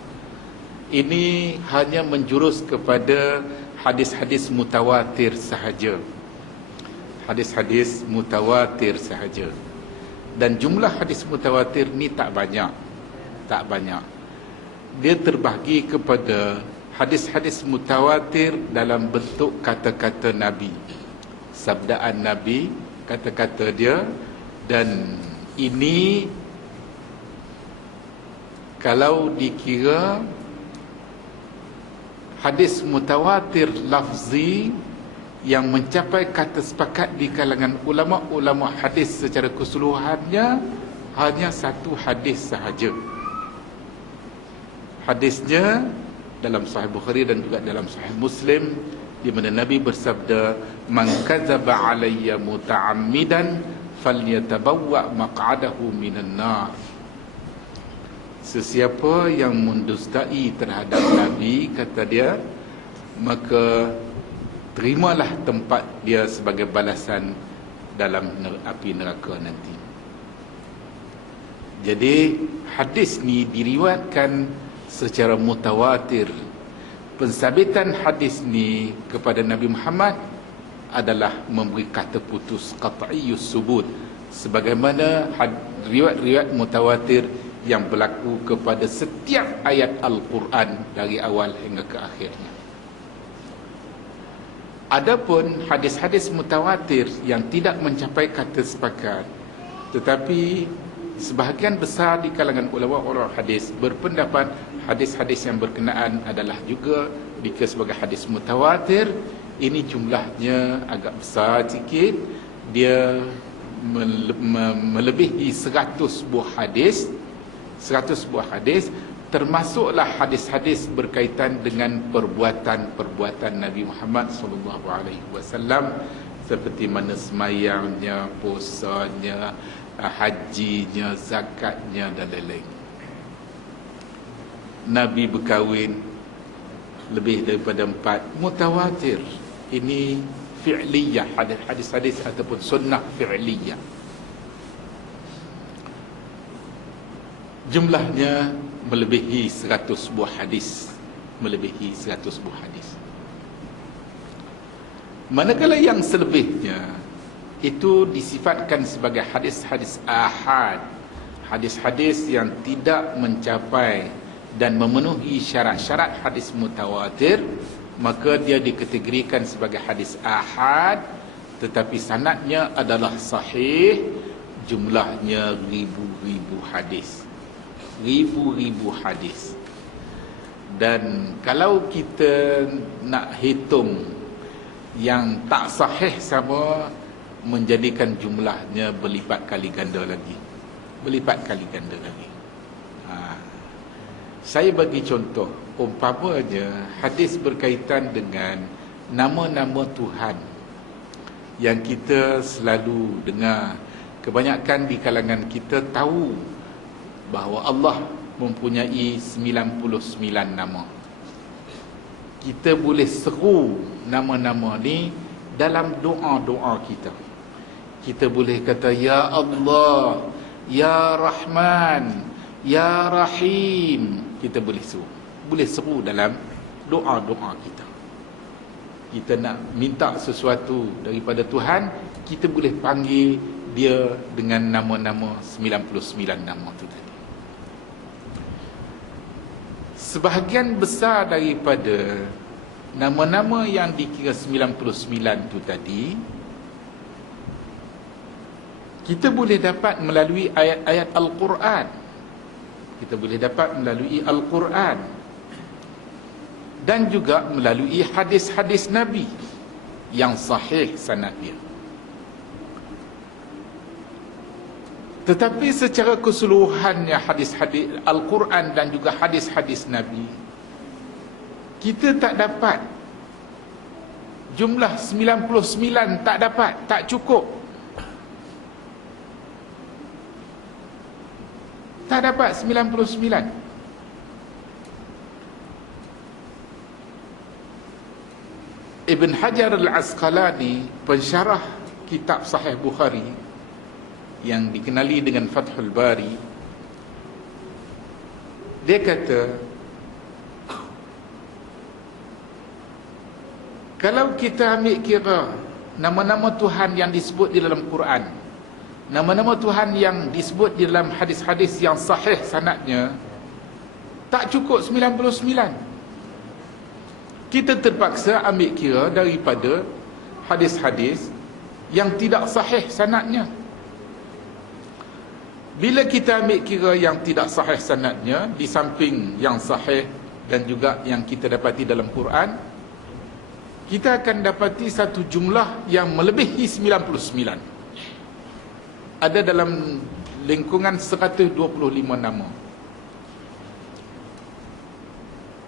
Ini hanya menjurus kepada hadis-hadis mutawatir sahaja. Hadis-hadis mutawatir sahaja. Dan jumlah hadis mutawatir ni tak banyak. Dia terbahagi kepada hadis-hadis mutawatir dalam bentuk kata-kata Nabi, sabdaan Nabi, kata-kata dia. Dan ini kalau dikira hadis mutawatir lafzi yang mencapai kata sepakat di kalangan ulama-ulama hadis secara keseluruhannya hanya satu hadis sahaja. Hadisnya dalam Sahih Bukhari dan juga dalam Sahih Muslim, di mana Nabi bersabda, "Man kadzaba alayya muta'ammidan falyatabawwa maq'adahu minan nar." Sesiapa yang mendustai terhadap Nabi, kata dia, maka terimalah tempat dia sebagai balasan dalam api neraka nanti. Jadi hadis ni diriwayatkan secara mutawatir. Pensabitan hadis ni kepada Nabi Muhammad adalah memberi kata putus, qat'iyyus subut, sebagaimana riwayat-riwayat mutawatir yang berlaku kepada setiap ayat Al-Quran dari awal hingga ke akhirnya. Adapun hadis-hadis mutawatir yang tidak mencapai kata sepakat, tetapi sebahagian besar di kalangan ulama-ulama hadis berpendapat hadis-hadis yang berkenaan adalah juga dikira sebagai hadis mutawatir. Ini jumlahnya agak besar sikit, dia melebihi 100 buah hadis. 100 buah hadis, termasuklah hadis-hadis berkaitan dengan perbuatan-perbuatan Nabi Muhammad sallallahu alaihi wasallam, seperti mana semayangnya, puasanya, hajinya, zakatnya dan lain-lain. Nabi berkahwin lebih daripada 4, mutawatir. Ini fi'liyah, hadis-hadis ataupun sunnah fi'liyah. Jumlahnya melebihi 100 buah hadis. Melebihi 100 buah hadis. Manakala yang selebihnya itu disifatkan sebagai hadis-hadis ahad, hadis-hadis yang tidak mencapai dan memenuhi syarat-syarat hadis mutawatir, maka dia dikategorikan sebagai hadis ahad, tetapi sanadnya adalah sahih. Jumlahnya ribu-ribu hadis. Ribu-ribu hadis. Dan kalau kita nak hitung yang tak sahih sama, menjadikan jumlahnya berlipat kali ganda lagi. Berlipat kali ganda lagi. Saya bagi contoh, umpamanya hadis berkaitan dengan nama-nama Tuhan yang kita selalu dengar. Kebanyakan di kalangan kita tahu bahawa Allah mempunyai 99 nama. kita boleh seru nama-nama ni dalam doa-doa kita. Kita boleh kata Ya Allah, Ya Rahman, Ya Rahim. Kita boleh seru dalam doa-doa kita. Kita nak minta sesuatu daripada Tuhan, kita boleh panggil dia dengan nama-nama 99 nama tu tadi. Sebahagian besar daripada nama-nama yang dikira 99 tu tadi, kita boleh dapat melalui ayat-ayat Al-Quran. Kita boleh dapat melalui Al-Quran dan juga melalui hadis-hadis Nabi yang sahih sanad dia. Tetapi secara keseluruhannya hadis-hadis Al-Quran dan juga hadis-hadis Nabi, kita tak dapat jumlah 99, tak dapat, tak cukup. Tak dapat 99. Ibn Hajar Al-Asqalani, pensyarah kitab Sahih Bukhari yang dikenali dengan Fathul Bari, dia kata, kalau kita ambil kira nama-nama Tuhan yang disebut di dalam Quran, nama-nama Tuhan yang disebut di dalam hadis-hadis yang sahih sanadnya, tak cukup 99. Kita terpaksa ambil kira daripada hadis-hadis yang tidak sahih sanadnya. Bila kita ambil kira yang tidak sahih sanadnya, di samping yang sahih dan juga yang kita dapati dalam Quran, kita akan dapati satu jumlah yang melebihi 99. Ada dalam lingkungan 125 nama.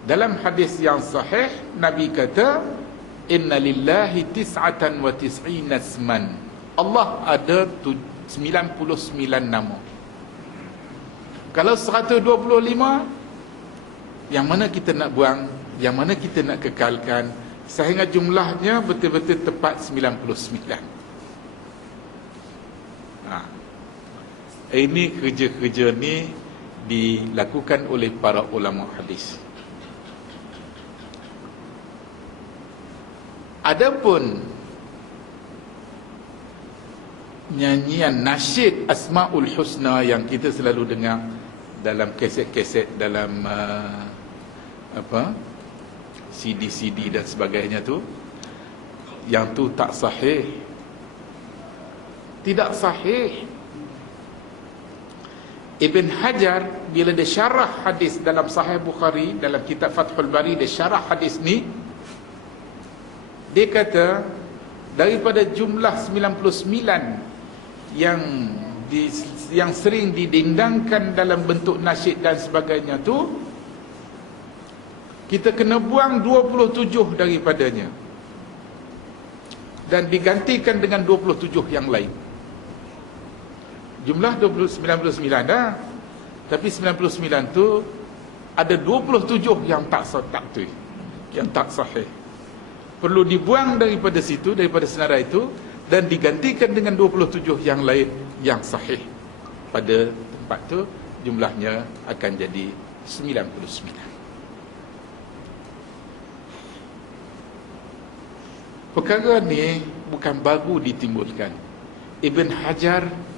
Dalam hadis yang sahih, Nabi kata, Inna lillahi tis'atan wa tis'ina isman. Allah ada 99 nama. Kalau 125, yang mana kita nak buang, yang mana kita nak kekalkan, sehingga jumlahnya betul-betul tepat 99. Ini kerja-kerja ni dilakukan oleh para ulama hadis. Adapun nyanyian nasyid Asmaul Husna yang kita selalu dengar dalam kaset-kaset, dalam CD-CD dan sebagainya tu, yang tu tak sahih, tidak sahih. Ibn Hajar bila dia syarah hadis dalam Sahih Bukhari, dalam kitab Fathul Bari, dia syarah hadis ni, dia kata daripada jumlah 99 yang sering didendangkan dalam bentuk nasyid dan sebagainya tu, kita kena buang 27 daripadanya dan digantikan dengan 27 yang lain. Jumlah 99 dah, tapi 99 tu ada 27 yang tak betul, yang tak sahih. Perlu dibuang daripada situ, daripada senarai itu, dan digantikan dengan 27 yang lain yang sahih. Pada tempat tu jumlahnya akan jadi 99. Perkara ni bukan baru ditimbulkan. Ibn Hajar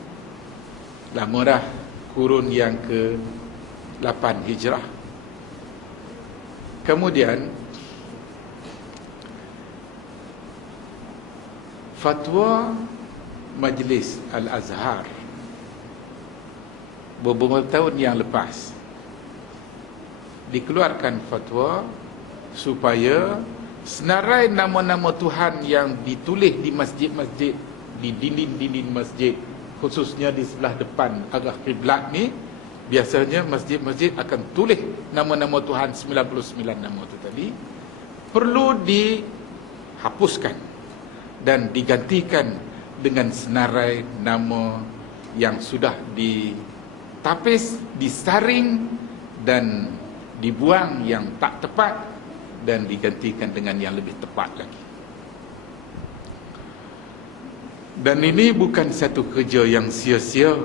lama dah, kurun yang ke-8 Hijrah. Kemudian fatwa Majlis Al-Azhar beberapa tahun yang lepas dikeluarkan fatwa supaya senarai nama-nama Tuhan yang ditulis di masjid-masjid, di dinding-dinding masjid, khususnya di sebelah depan arah kiblat ni, biasanya masjid-masjid akan tulis nama-nama Tuhan 99 nama tu tadi, perlu dihapuskan dan digantikan dengan senarai nama yang sudah ditapis, disaring dan dibuang yang tak tepat dan digantikan dengan yang lebih tepat lagi. Dan ini bukan satu kerja yang sia-sia.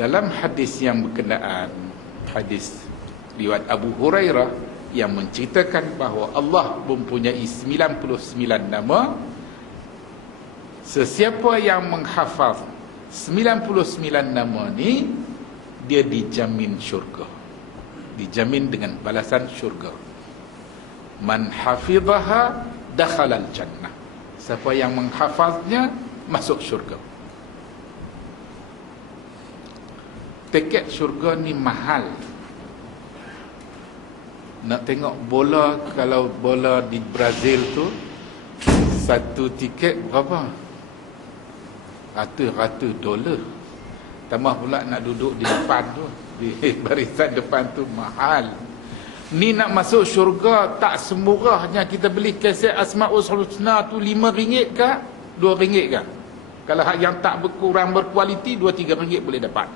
Dalam hadis yang berkenaan, hadis riwayat Abu Hurairah yang menceritakan bahawa Allah mempunyai 99 nama, sesiapa yang menghafaz 99 nama ni, dia dijamin syurga, dijamin dengan balasan syurga. Man hafizaha dakhalal jannah, siapa yang menghafaznya masuk syurga. Tiket syurga ni mahal. Nak tengok bola, kalau bola di Brazil tu, satu tiket berapa? Ratus-ratus dolar. Tambah pula nak duduk di depan tu, di barisan depan tu, mahal. Ni nak masuk syurga tak semurahnya kita beli kaset Asmaul Husna tu RM5 ke RM2 ke? Kalau yang tak berkurang berkualiti RM2-3 boleh dapat.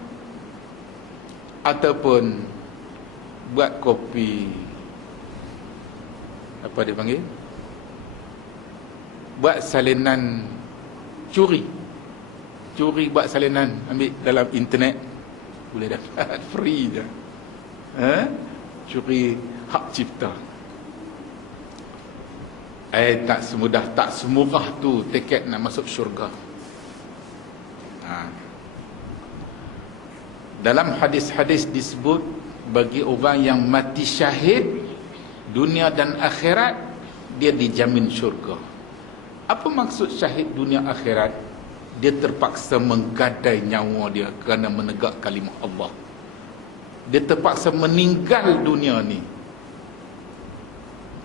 Ataupun buat kopi, apa dia panggil, buat salinan curi buat salinan, ambil dalam internet boleh dapat free je. Curi hak cipta. Tak semudah, tak semurah tu tiket nak masuk syurga. Dalam hadis-hadis disebut, bagi orang yang mati syahid dunia dan akhirat, dia dijamin syurga. Apa maksud syahid dunia akhirat? Dia terpaksa menggadai nyawa dia kerana menegak kalimah Allah. Dia terpaksa meninggal dunia ni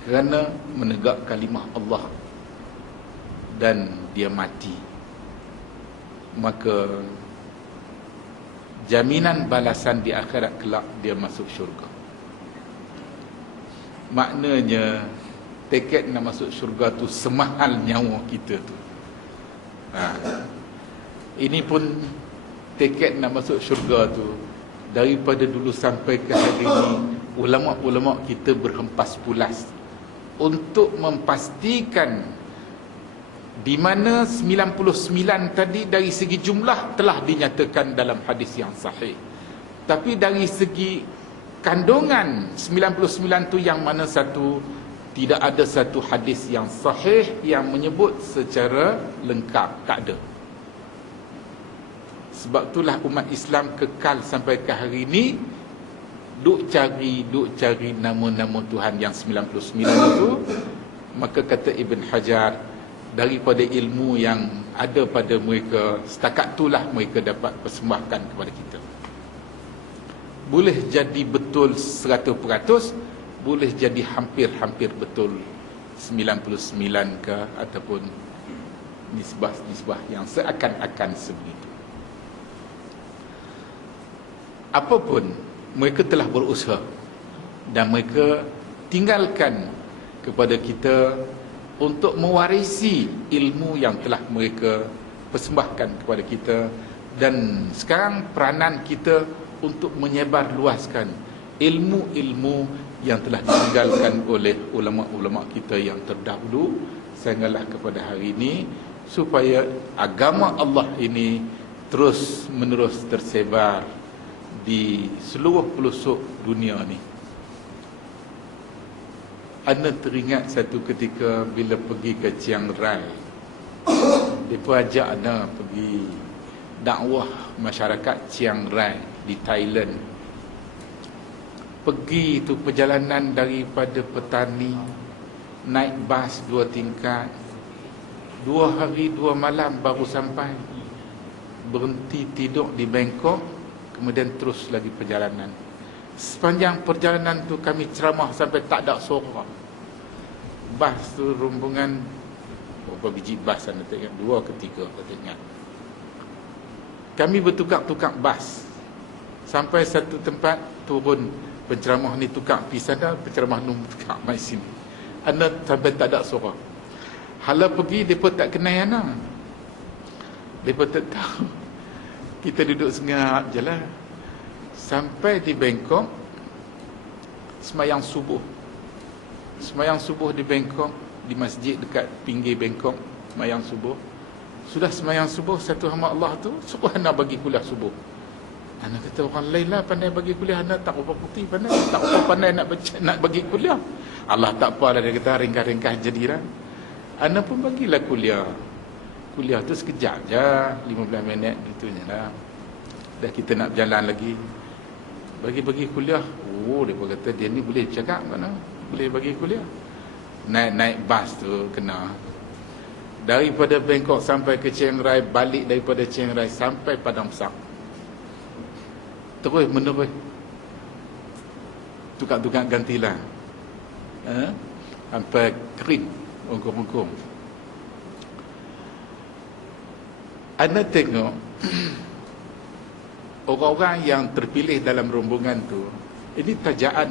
kerana menegak kalimah Allah, dan dia mati. Maka jaminan balasan di akhirat kelak dia masuk syurga. Maknanya tiket nak masuk syurga tu semahal nyawa kita tu. Ini pun tiket nak masuk syurga tu, daripada dulu sampai ke hari ini, ulama-ulama kita berhempas pulas untuk memastikan di mana 99 tadi dari segi jumlah telah dinyatakan dalam hadis yang sahih. Tapi dari segi kandungan 99 tu yang mana satu, tidak ada satu hadis yang sahih yang menyebut secara lengkap, tak ada. Sebab itulah umat Islam kekal sampai ke hari ini duk cari nama-nama Tuhan yang 99 itu. Maka kata Ibn Hajar, daripada ilmu yang ada pada mereka, setakat itulah mereka dapat persembahkan kepada kita. Boleh jadi betul 100%, boleh jadi hampir-hampir betul 99 ke, ataupun nisbah-nisbah yang seakan-akan sebegitu. Apapun, mereka telah berusaha dan mereka tinggalkan kepada kita untuk mewarisi ilmu yang telah mereka persembahkan kepada kita. Dan sekarang peranan kita untuk menyebar luaskan ilmu-ilmu yang telah ditinggalkan oleh ulama-ulama kita yang terdahulu sehinggalah kepada hari ini, supaya agama Allah ini terus menerus tersebar di seluruh pelosok dunia ni. Ana teringat satu ketika bila pergi ke Chiang Rai, mereka ajak Ana pergi dakwah masyarakat Chiang Rai di Thailand. Pergi tu perjalanan daripada Petani, naik bas 2 tingkat, 2 hari 2 malam baru sampai. Berhenti tidur di Bangkok, kemudian terus lagi perjalanan. Sepanjang perjalanan tu kami ceramah sampai tak ada suara. Bas tu rombongan berapa biji bas Anda tak ingat? 2 ke 3 tak ingat. Kami bertukar-tukar bas sampai satu tempat, turun penceramah ni tukar pergi sana, penceramah ni tukar mai sini. Anda sampai tak ada suara. Hala pergi, mereka tak kenal Ana. Mereka tak tahu. Kita duduk sengap je lah. Sampai di Bangkok, Semayang subuh. Semayang subuh di Bangkok, di masjid dekat pinggir Bangkok, semayang subuh. Sudah semayang subuh, satu hamba Allah tu suruh ana bagi kuliah subuh. Ana kata orang lain lah pandai bagi kuliah, ana tak apa putih pandai, tak apa pandai nak baca, nak bagi kuliah. Allah tak apa lah, dia kata ringkas-ringkas jadilah. Ana pun bagilah kuliah. Kuliah tu sekejap je, 15 minit gitu je lah. Dah kita nak berjalan lagi. Bagi-bagi kuliah. Oh, dia kata dia ni boleh cakap mana? Boleh bagi kuliah. Naik bas tu kena. Daripada Bangkok sampai ke Chiang Rai, balik daripada Chiang Rai sampai Padang Besar. Terus menerus. Tukar-tukar gantilah. Sampai kering. Ongkong-ongkong. Anda tengok orang-orang yang terpilih dalam rombongan tu, ini kerajaan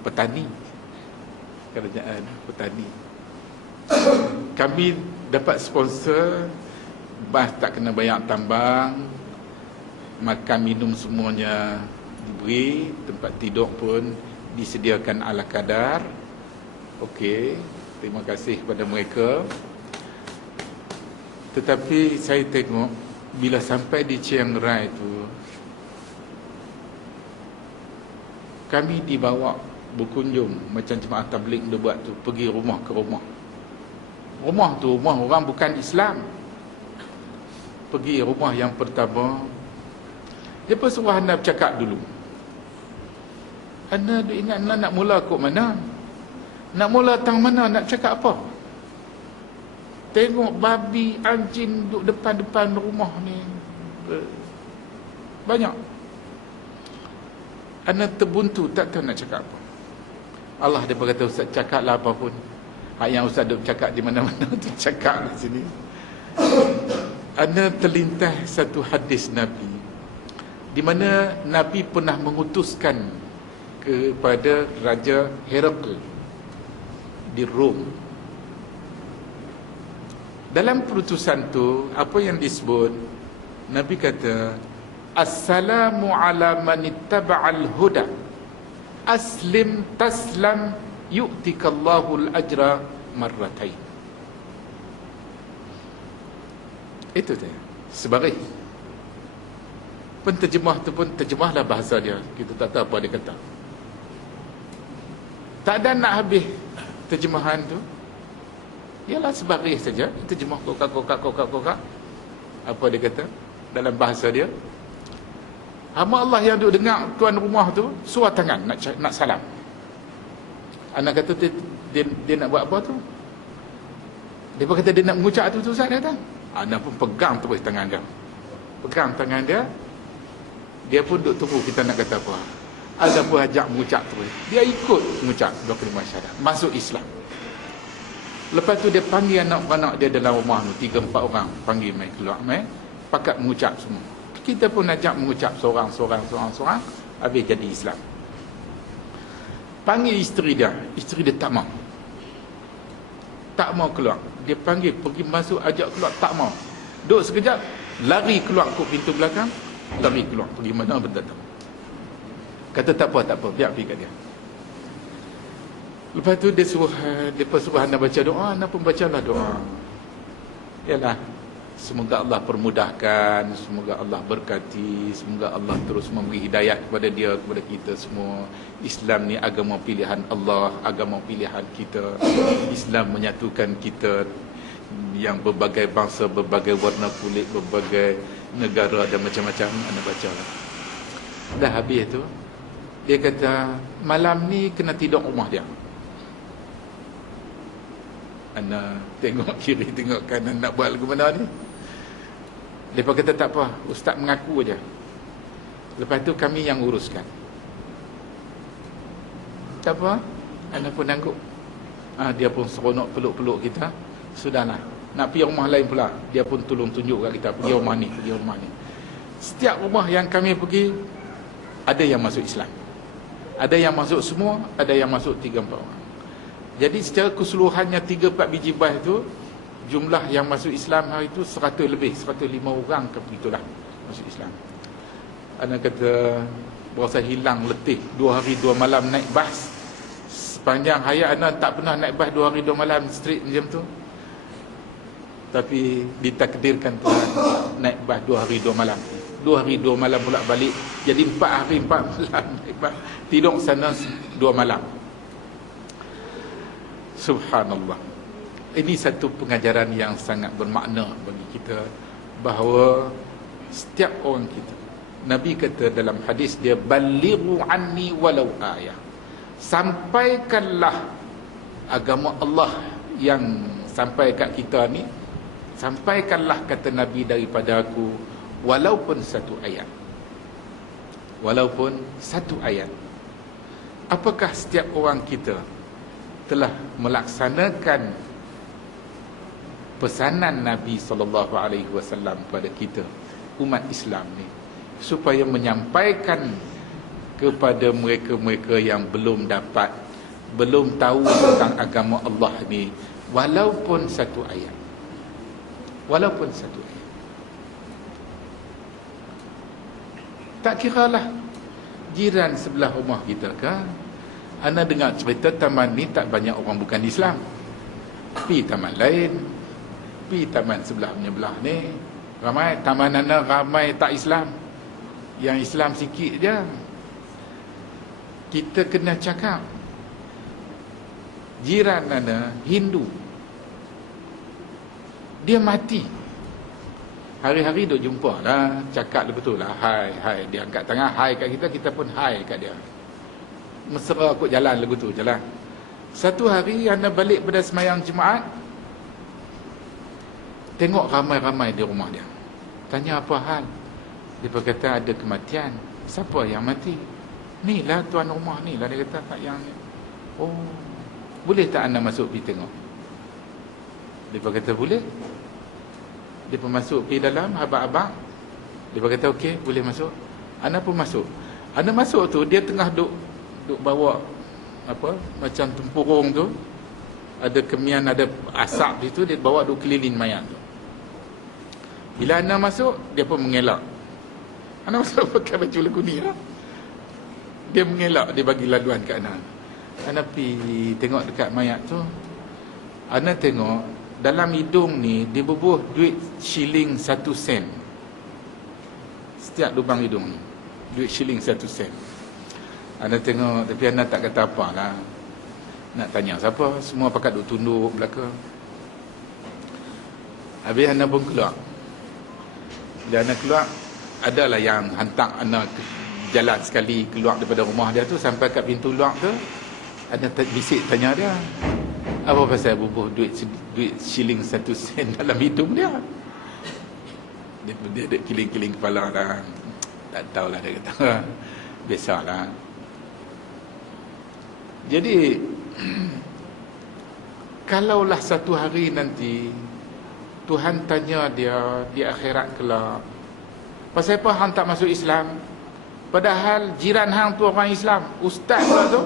petani. Kerajaan petani. Kami dapat sponsor, bas tak kena bayar tambang, makan minum semuanya diberi, tempat tidur pun disediakan ala kadar. Okey, terima kasih kepada mereka. Tetapi saya tengok bila sampai di Chiang Rai tu, kami dibawa berkunjung macam jemaah tabligh dia buat tu, pergi rumah ke rumah. Rumah tu rumah orang bukan Islam. Pergi rumah yang pertama, dia pun suruh anda bercakap dulu. Anda ingat anda nak mula kok mana? Nak mula tang mana, nak cakap apa? Tengok babi, anjing duduk depan-depan rumah ni. Banyak. Anda terbuntu, tak tahu nak cakap apa. Allah dia berkata, Ustaz cakaplah apa pun. Hak yang Ustaz duk cakap di mana-mana tu cakap di sini. Anda terlintas satu hadis Nabi, di mana Nabi pernah mengutuskan kepada Raja Herakl di Rom. Dalam perutusan tu, apa yang disebut, Nabi kata, Assalamu ala man ittaba'al huda, aslim taslam yu'tikallahu al-ajra marratain. Itu dia, sebagai penterjemah tu pun terjemahlah bahasa dia, kita tak tahu apa dia kata. Tak ada nak habis terjemahan tu. Ialah sebaris saja, terjemah kokak. Apa dia kata dalam bahasa dia? Hamba Allah yang duk dengar tuan rumah tu suar tangan nak salam. Anak kata dia nak buat apa tu? Dia pun kata dia nak mengucap tu Ustaz, dia kata. Anak pun pegang terus tangan dia. Pegang tangan dia. Dia pun duk tunggu kita nak kata apa. Ada pun ajak mengucap terus. Dia ikut mengucap dua kalimah syahadat, masuk Islam. Lepas tu dia panggil anak-anak dia dalam rumah tu, 3-4 orang, panggil mai keluar mai, pakat mengucap semua. Kita pun ajak mengucap seorang, habis jadi Islam. Panggil isteri dia tak mau. Tak mau keluar. Dia panggil pergi masuk, ajak keluar, tak mau. Duduk sekejap, lari keluar ke pintu belakang, lari keluar pergi mana berdatang. Kata tak apa, biar pergi kat dia. Lepas tu dia suruh anda baca doa, anda pun bacalah doa. Yalah, semoga Allah permudahkan, semoga Allah berkati, semoga Allah terus memberi hidayat kepada dia, kepada kita semua. Islam ni agama pilihan Allah, agama pilihan kita. Islam menyatukan kita yang berbagai bangsa, berbagai warna kulit, berbagai negara dan macam-macam. Anda bacalah. Dah habis tu, dia kata malam ni kena tidur rumah dia. Anda tengok kiri, tengok kanan, nak buat lagu mana ni. Lepas kata tak apa, Ustaz mengaku aja. Lepas tu kami yang uruskan. Tak apa, anda pun nanggup. Dia pun seronok peluk-peluk kita. Sudahlah, nak pergi rumah lain pula, dia pun tolong tunjuk kat kita, pergi rumah ni, pergi rumah ni. Setiap rumah yang kami pergi, ada yang masuk Islam, ada yang masuk semua, ada yang masuk 3-4 orang. Jadi secara keseluruhannya 3-4 biji bas tu, jumlah yang masuk Islam hari itu 100 lebih, 105 orang ke begitulah masuk Islam. Anak kata berasa hilang letih. 2 hari 2 malam naik bas. Sepanjang hayat ana tak pernah naik bas 2 hari 2 malam straight macam tu. Tapi ditakdirkan Tuhan naik bas 2 hari 2 malam. 2 hari 2 malam pula balik. Jadi 4 hari 4 malam naik bas. Tidur sana 2 malam. Subhanallah. Ini satu pengajaran yang sangat bermakna bagi kita, bahawa setiap orang kita, Nabi kata dalam hadis dia, balighu anni walau ayah. Sampaikanlah agama Allah yang sampai kat kita ni, sampaikanlah kata Nabi daripada aku, walaupun satu ayat. Walaupun satu ayat. Apakah setiap orang kita telah melaksanakan pesanan Nabi SAW kepada kita, umat Islam ni, supaya menyampaikan kepada mereka-mereka yang belum dapat, belum tahu tentang agama Allah ni, walaupun satu ayat. Walaupun satu ayat. Tak kiralah jiran sebelah rumah kita kan. Ana dengar cerita taman ni tak banyak orang bukan Islam. Pi taman lain, pi taman sebelahnya belah ni, ramai taman ana ramai tak Islam. Yang Islam sikit je. Kita kena cakap, jiran ana Hindu, dia mati, hari-hari duk jumpa lah, cakap betul lah, hai, hai, dia angkat tangan hai kat kita, kita pun hai kat dia, mesra kot jalan lagu tu jalan. Satu hari anda balik pada semayang Jumaat, tengok ramai-ramai di rumah dia, tanya apa hal. Dia berkata ada kematian. Siapa yang mati? Ni lah tuan rumah ni lah, dia kata, tak yang ni. Oh, boleh tak anda masuk pergi tengok? Dia berkata boleh. Dia pun masuk pergi dalam, abang-abang. Dia berkata okey, boleh masuk. Anda pun masuk. Anda masuk tu, dia tengah duk bawa apa, macam tempurung tu, ada kemian, ada asap di tu, dia bawa duk keliling mayat tu. Bila anda masuk, dia pun mengelak. Anda masuk pakai baju lagu ni lah. Dia mengelak, dia bagi laluan kat anda. Anda pergi tengok dekat mayat tu, anda tengok dalam hidung ni dia berbuah duit shilling 1 sen. Setiap lubang hidung ni duit shilling 1 sen. Anda tengok, tapi anda tak kata apa lah. Nak tanya siapa, semua pakat duk tunduk belakang. Habis anda pun keluar. Bila anda keluar, adalah yang hantar anda jalan sekali keluar daripada rumah dia tu, sampai kat pintu luar tu, anda bisik tanya dia, apa pasal bubuh duit shilling 1 sen dalam hidung dia? Dia kiling-kiling kepala lah. Tak tahulah, dia kata biasalah. Jadi kalaulah satu hari nanti Tuhan tanya dia di akhirat kelak, pasal apa hang tak masuk Islam? Padahal jiran hang tu orang Islam, ustaz pula tu.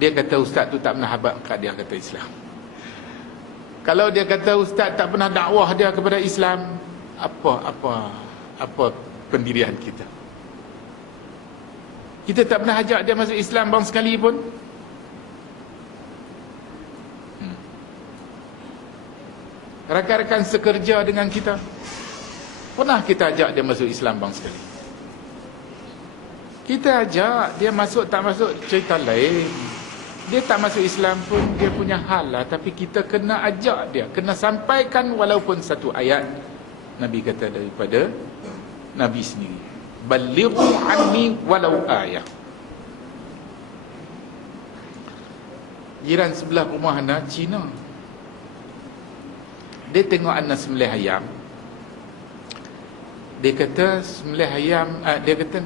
Dia kata ustaz tu tak pernah habaq kat dia kata Islam. Kalau dia kata ustaz tak pernah dakwah dia kepada Islam, apa pendirian kita? Kita tak pernah ajak dia masuk Islam bang sekali pun. Rakan-rakan sekerja dengan kita, pernah kita ajak dia masuk Islam bang sekali? Kita ajak dia masuk tak masuk cerita lain. Dia tak masuk Islam pun dia punya hal lah, tapi kita kena ajak dia, kena sampaikan walaupun satu ayat. Nabi kata daripada Nabi sendiri, balighu anni walau ayah. Jiran sebelah rumah anda Cina, dia tengok anda sembelih ayam. Dia kata sembelih ayam, dia kata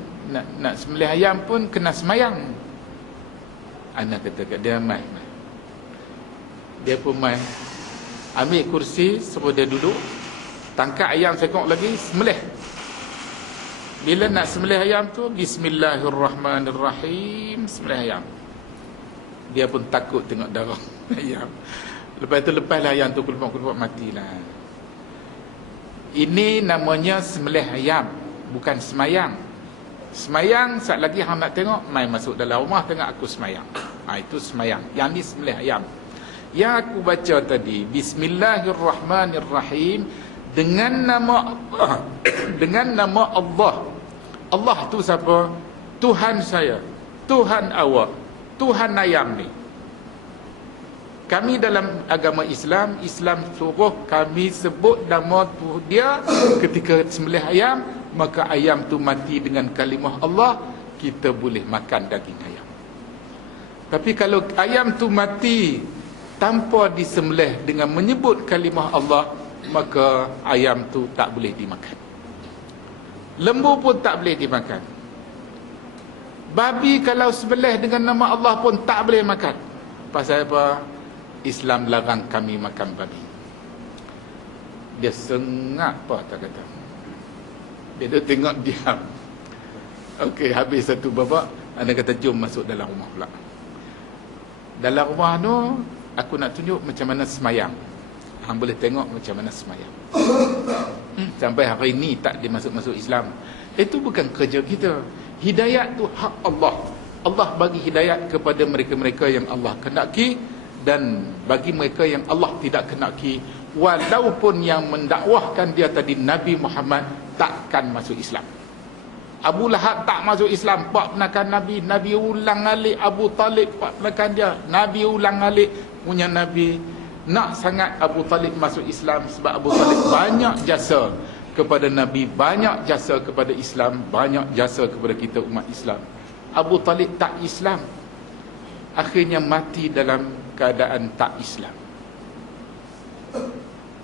nak sembelih ayam pun kena semayang. Anak kata kat dia, mai. Dia pun mai, ambil kursi, suruh dia duduk, tangkap ayam sekok lagi, sembelih. Bila nak sembelih ayam tu, Bismillahirrahmanirrahim, sembelih ayam. Dia pun takut tengok darah ayam. Lepas tu, lepaslah ayam tu keluar-keluar, matilah. Ini namanya sembelih ayam, bukan semayang. Semayang, saat lagi hang nak tengok, mai masuk dalam rumah tengok aku semayang. Itu semayang. Yang ni sembelih ayam. Yang aku baca tadi, Bismillahirrahmanirrahim, dengan nama Allah. Dengan nama Allah. Allah tu siapa? Tuhan saya, Tuhan awak, Tuhan ayam ni. Kami dalam agama Islam, Islam suruh kami sebut nama tu dia ketika sembelih ayam, maka ayam tu mati dengan kalimah Allah, kita boleh makan daging ayam. Tapi kalau ayam tu mati tanpa disembelih dengan menyebut kalimah Allah, maka ayam tu tak boleh dimakan. Lembu pun tak boleh dimakan. Babi kalau sembelih dengan nama Allah pun tak boleh makan. Pasal apa? Islam larang kami makan babi. Dia sengak apa tak kata. Dia tengok diam. Okey, habis satu babak, anda kata jom masuk dalam rumah pula. Dalam rumah tu aku nak tunjuk macam mana semayang. Hang boleh tengok macam mana semayang. Sampai hari ni tak dimasuk-masuk Islam. Itu bukan kerja kita. Hidayat tu hak Allah. Allah bagi hidayat kepada mereka-mereka yang Allah kendaki, dan bagi mereka yang Allah tidak kendaki, walaupun yang mendakwahkan dia tadi Nabi Muhammad, takkan masuk Islam. Abu Lahab tak masuk Islam, pak penakan Nabi. Nabi ulang alik. Abu Talib pak penakan dia. Nabi ulang alik. Punya Nabi nak sangat Abu Talib masuk Islam, sebab Abu Talib banyak jasa kepada Nabi, banyak jasa kepada Islam, banyak jasa kepada kita umat Islam. Abu Talib tak Islam, akhirnya mati dalam keadaan tak Islam.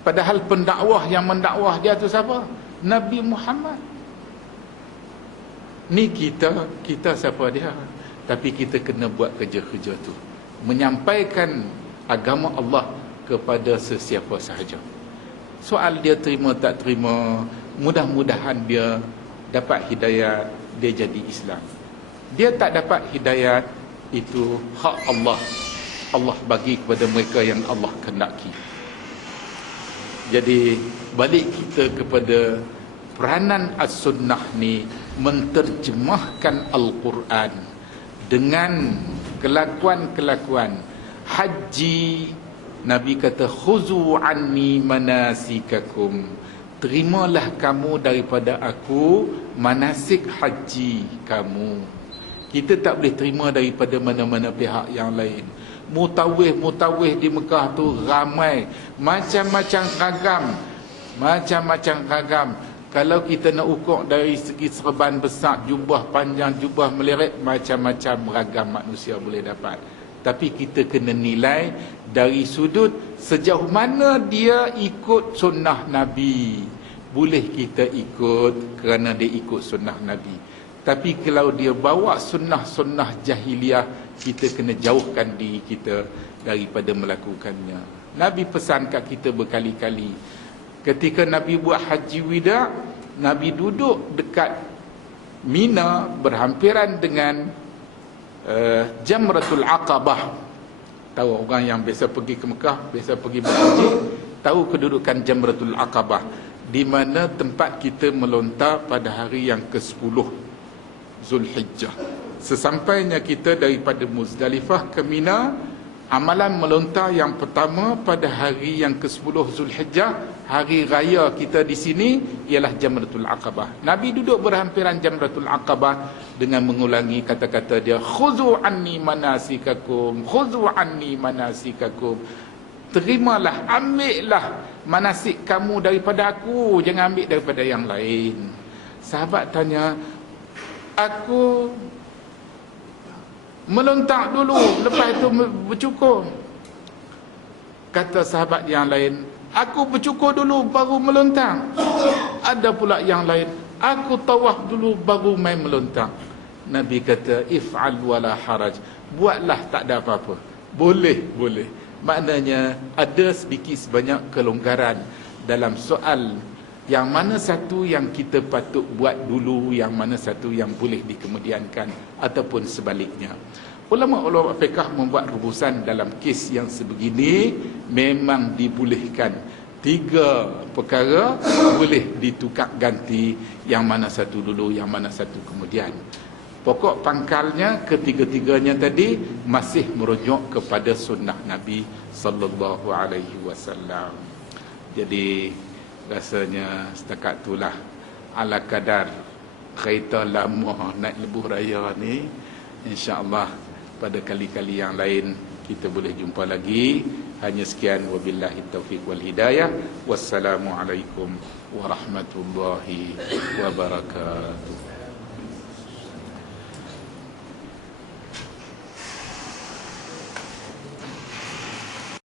Padahal pendakwah yang mendakwah dia tu siapa? Nabi Muhammad. Ni kita siapa dia? Tapi kita kena buat kerja-kerja tu, menyampaikan agama Allah kepada sesiapa sahaja. Soal dia terima tak terima, mudah-mudahan dia dapat hidayat, dia jadi Islam. Dia tak dapat hidayat, itu hak Allah. Allah bagi kepada mereka yang Allah kehendaki. Jadi balik kita kepada peranan as-sunnah ni, menterjemahkan Al-Quran dengan kelakuan-kelakuan. Haji, Nabi kata khuzu anni manasikakum, terimalah kamu daripada aku manasik haji kamu. Kita tak boleh terima daripada mana-mana pihak yang lain. Mutawih di Mekah tu ramai, macam-macam ragam. Kalau kita nak ukur dari segi serban besar, jubah panjang, jubah meleret, macam-macam ragam manusia boleh dapat. Tapi kita kena nilai dari sudut sejauh mana dia ikut sunnah Nabi. Boleh kita ikut kerana dia ikut sunnah Nabi. Tapi kalau dia bawa sunnah-sunnah jahiliah, kita kena jauhkan diri kita daripada melakukannya. Nabi pesan kat kita berkali-kali. Ketika Nabi buat haji wida, Nabi duduk dekat Mina berhampiran dengan Jamratul Aqabah. Tahu orang yang biasa pergi ke Mekah, biasa pergi berhaji, tahu kedudukan Jamratul Aqabah, di mana tempat kita melontar pada hari yang ke-10 Zulhijjah. Sesampainya kita daripada Muzdalifah ke Mina, amalan melontar yang pertama pada hari yang ke-10 Zulhijjah, hari raya kita di sini, ialah Jamratul Aqabah. Nabi duduk berhampiran Jamratul Aqabah dengan mengulangi kata-kata dia, khuzu anni manasikakum, khuzu anni manasikakum. Terimalah, ambillah manasik kamu daripada aku, jangan ambil daripada yang lain. Sahabat tanya, aku melontar dulu, lepas itu bercukur. Kata sahabat yang lain, aku bercukur dulu baru melontar. Ada pula yang lain, aku tawaf dulu baru main melontar. Nabi kata, if'al wala haraj, buatlah, tak ada apa-apa. Boleh. Maknanya ada sedikit sebanyak kelonggaran dalam soal yang mana satu yang kita patut buat dulu, yang mana satu yang boleh dikemudiankan, ataupun sebaliknya. Ulama-ulama fiqh membuat rubusan dalam kes yang sebegini memang dibolehkan. Tiga perkara boleh ditukar ganti, yang mana satu dulu, yang mana satu kemudian. Pokok pangkalnya ketiga-tiganya tadi masih merujuk kepada sunnah Nabi sallallahu alaihi wasallam. Jadi rasanya setakat itulah ala kadar kereta lama naik lebuh raya ni. InsyaAllah pada kali-kali yang lain kita boleh jumpa lagi. Hanya sekian, wabillahi taufiq wal hidayah. Wassalamualaikum warahmatullahi wabarakatuh.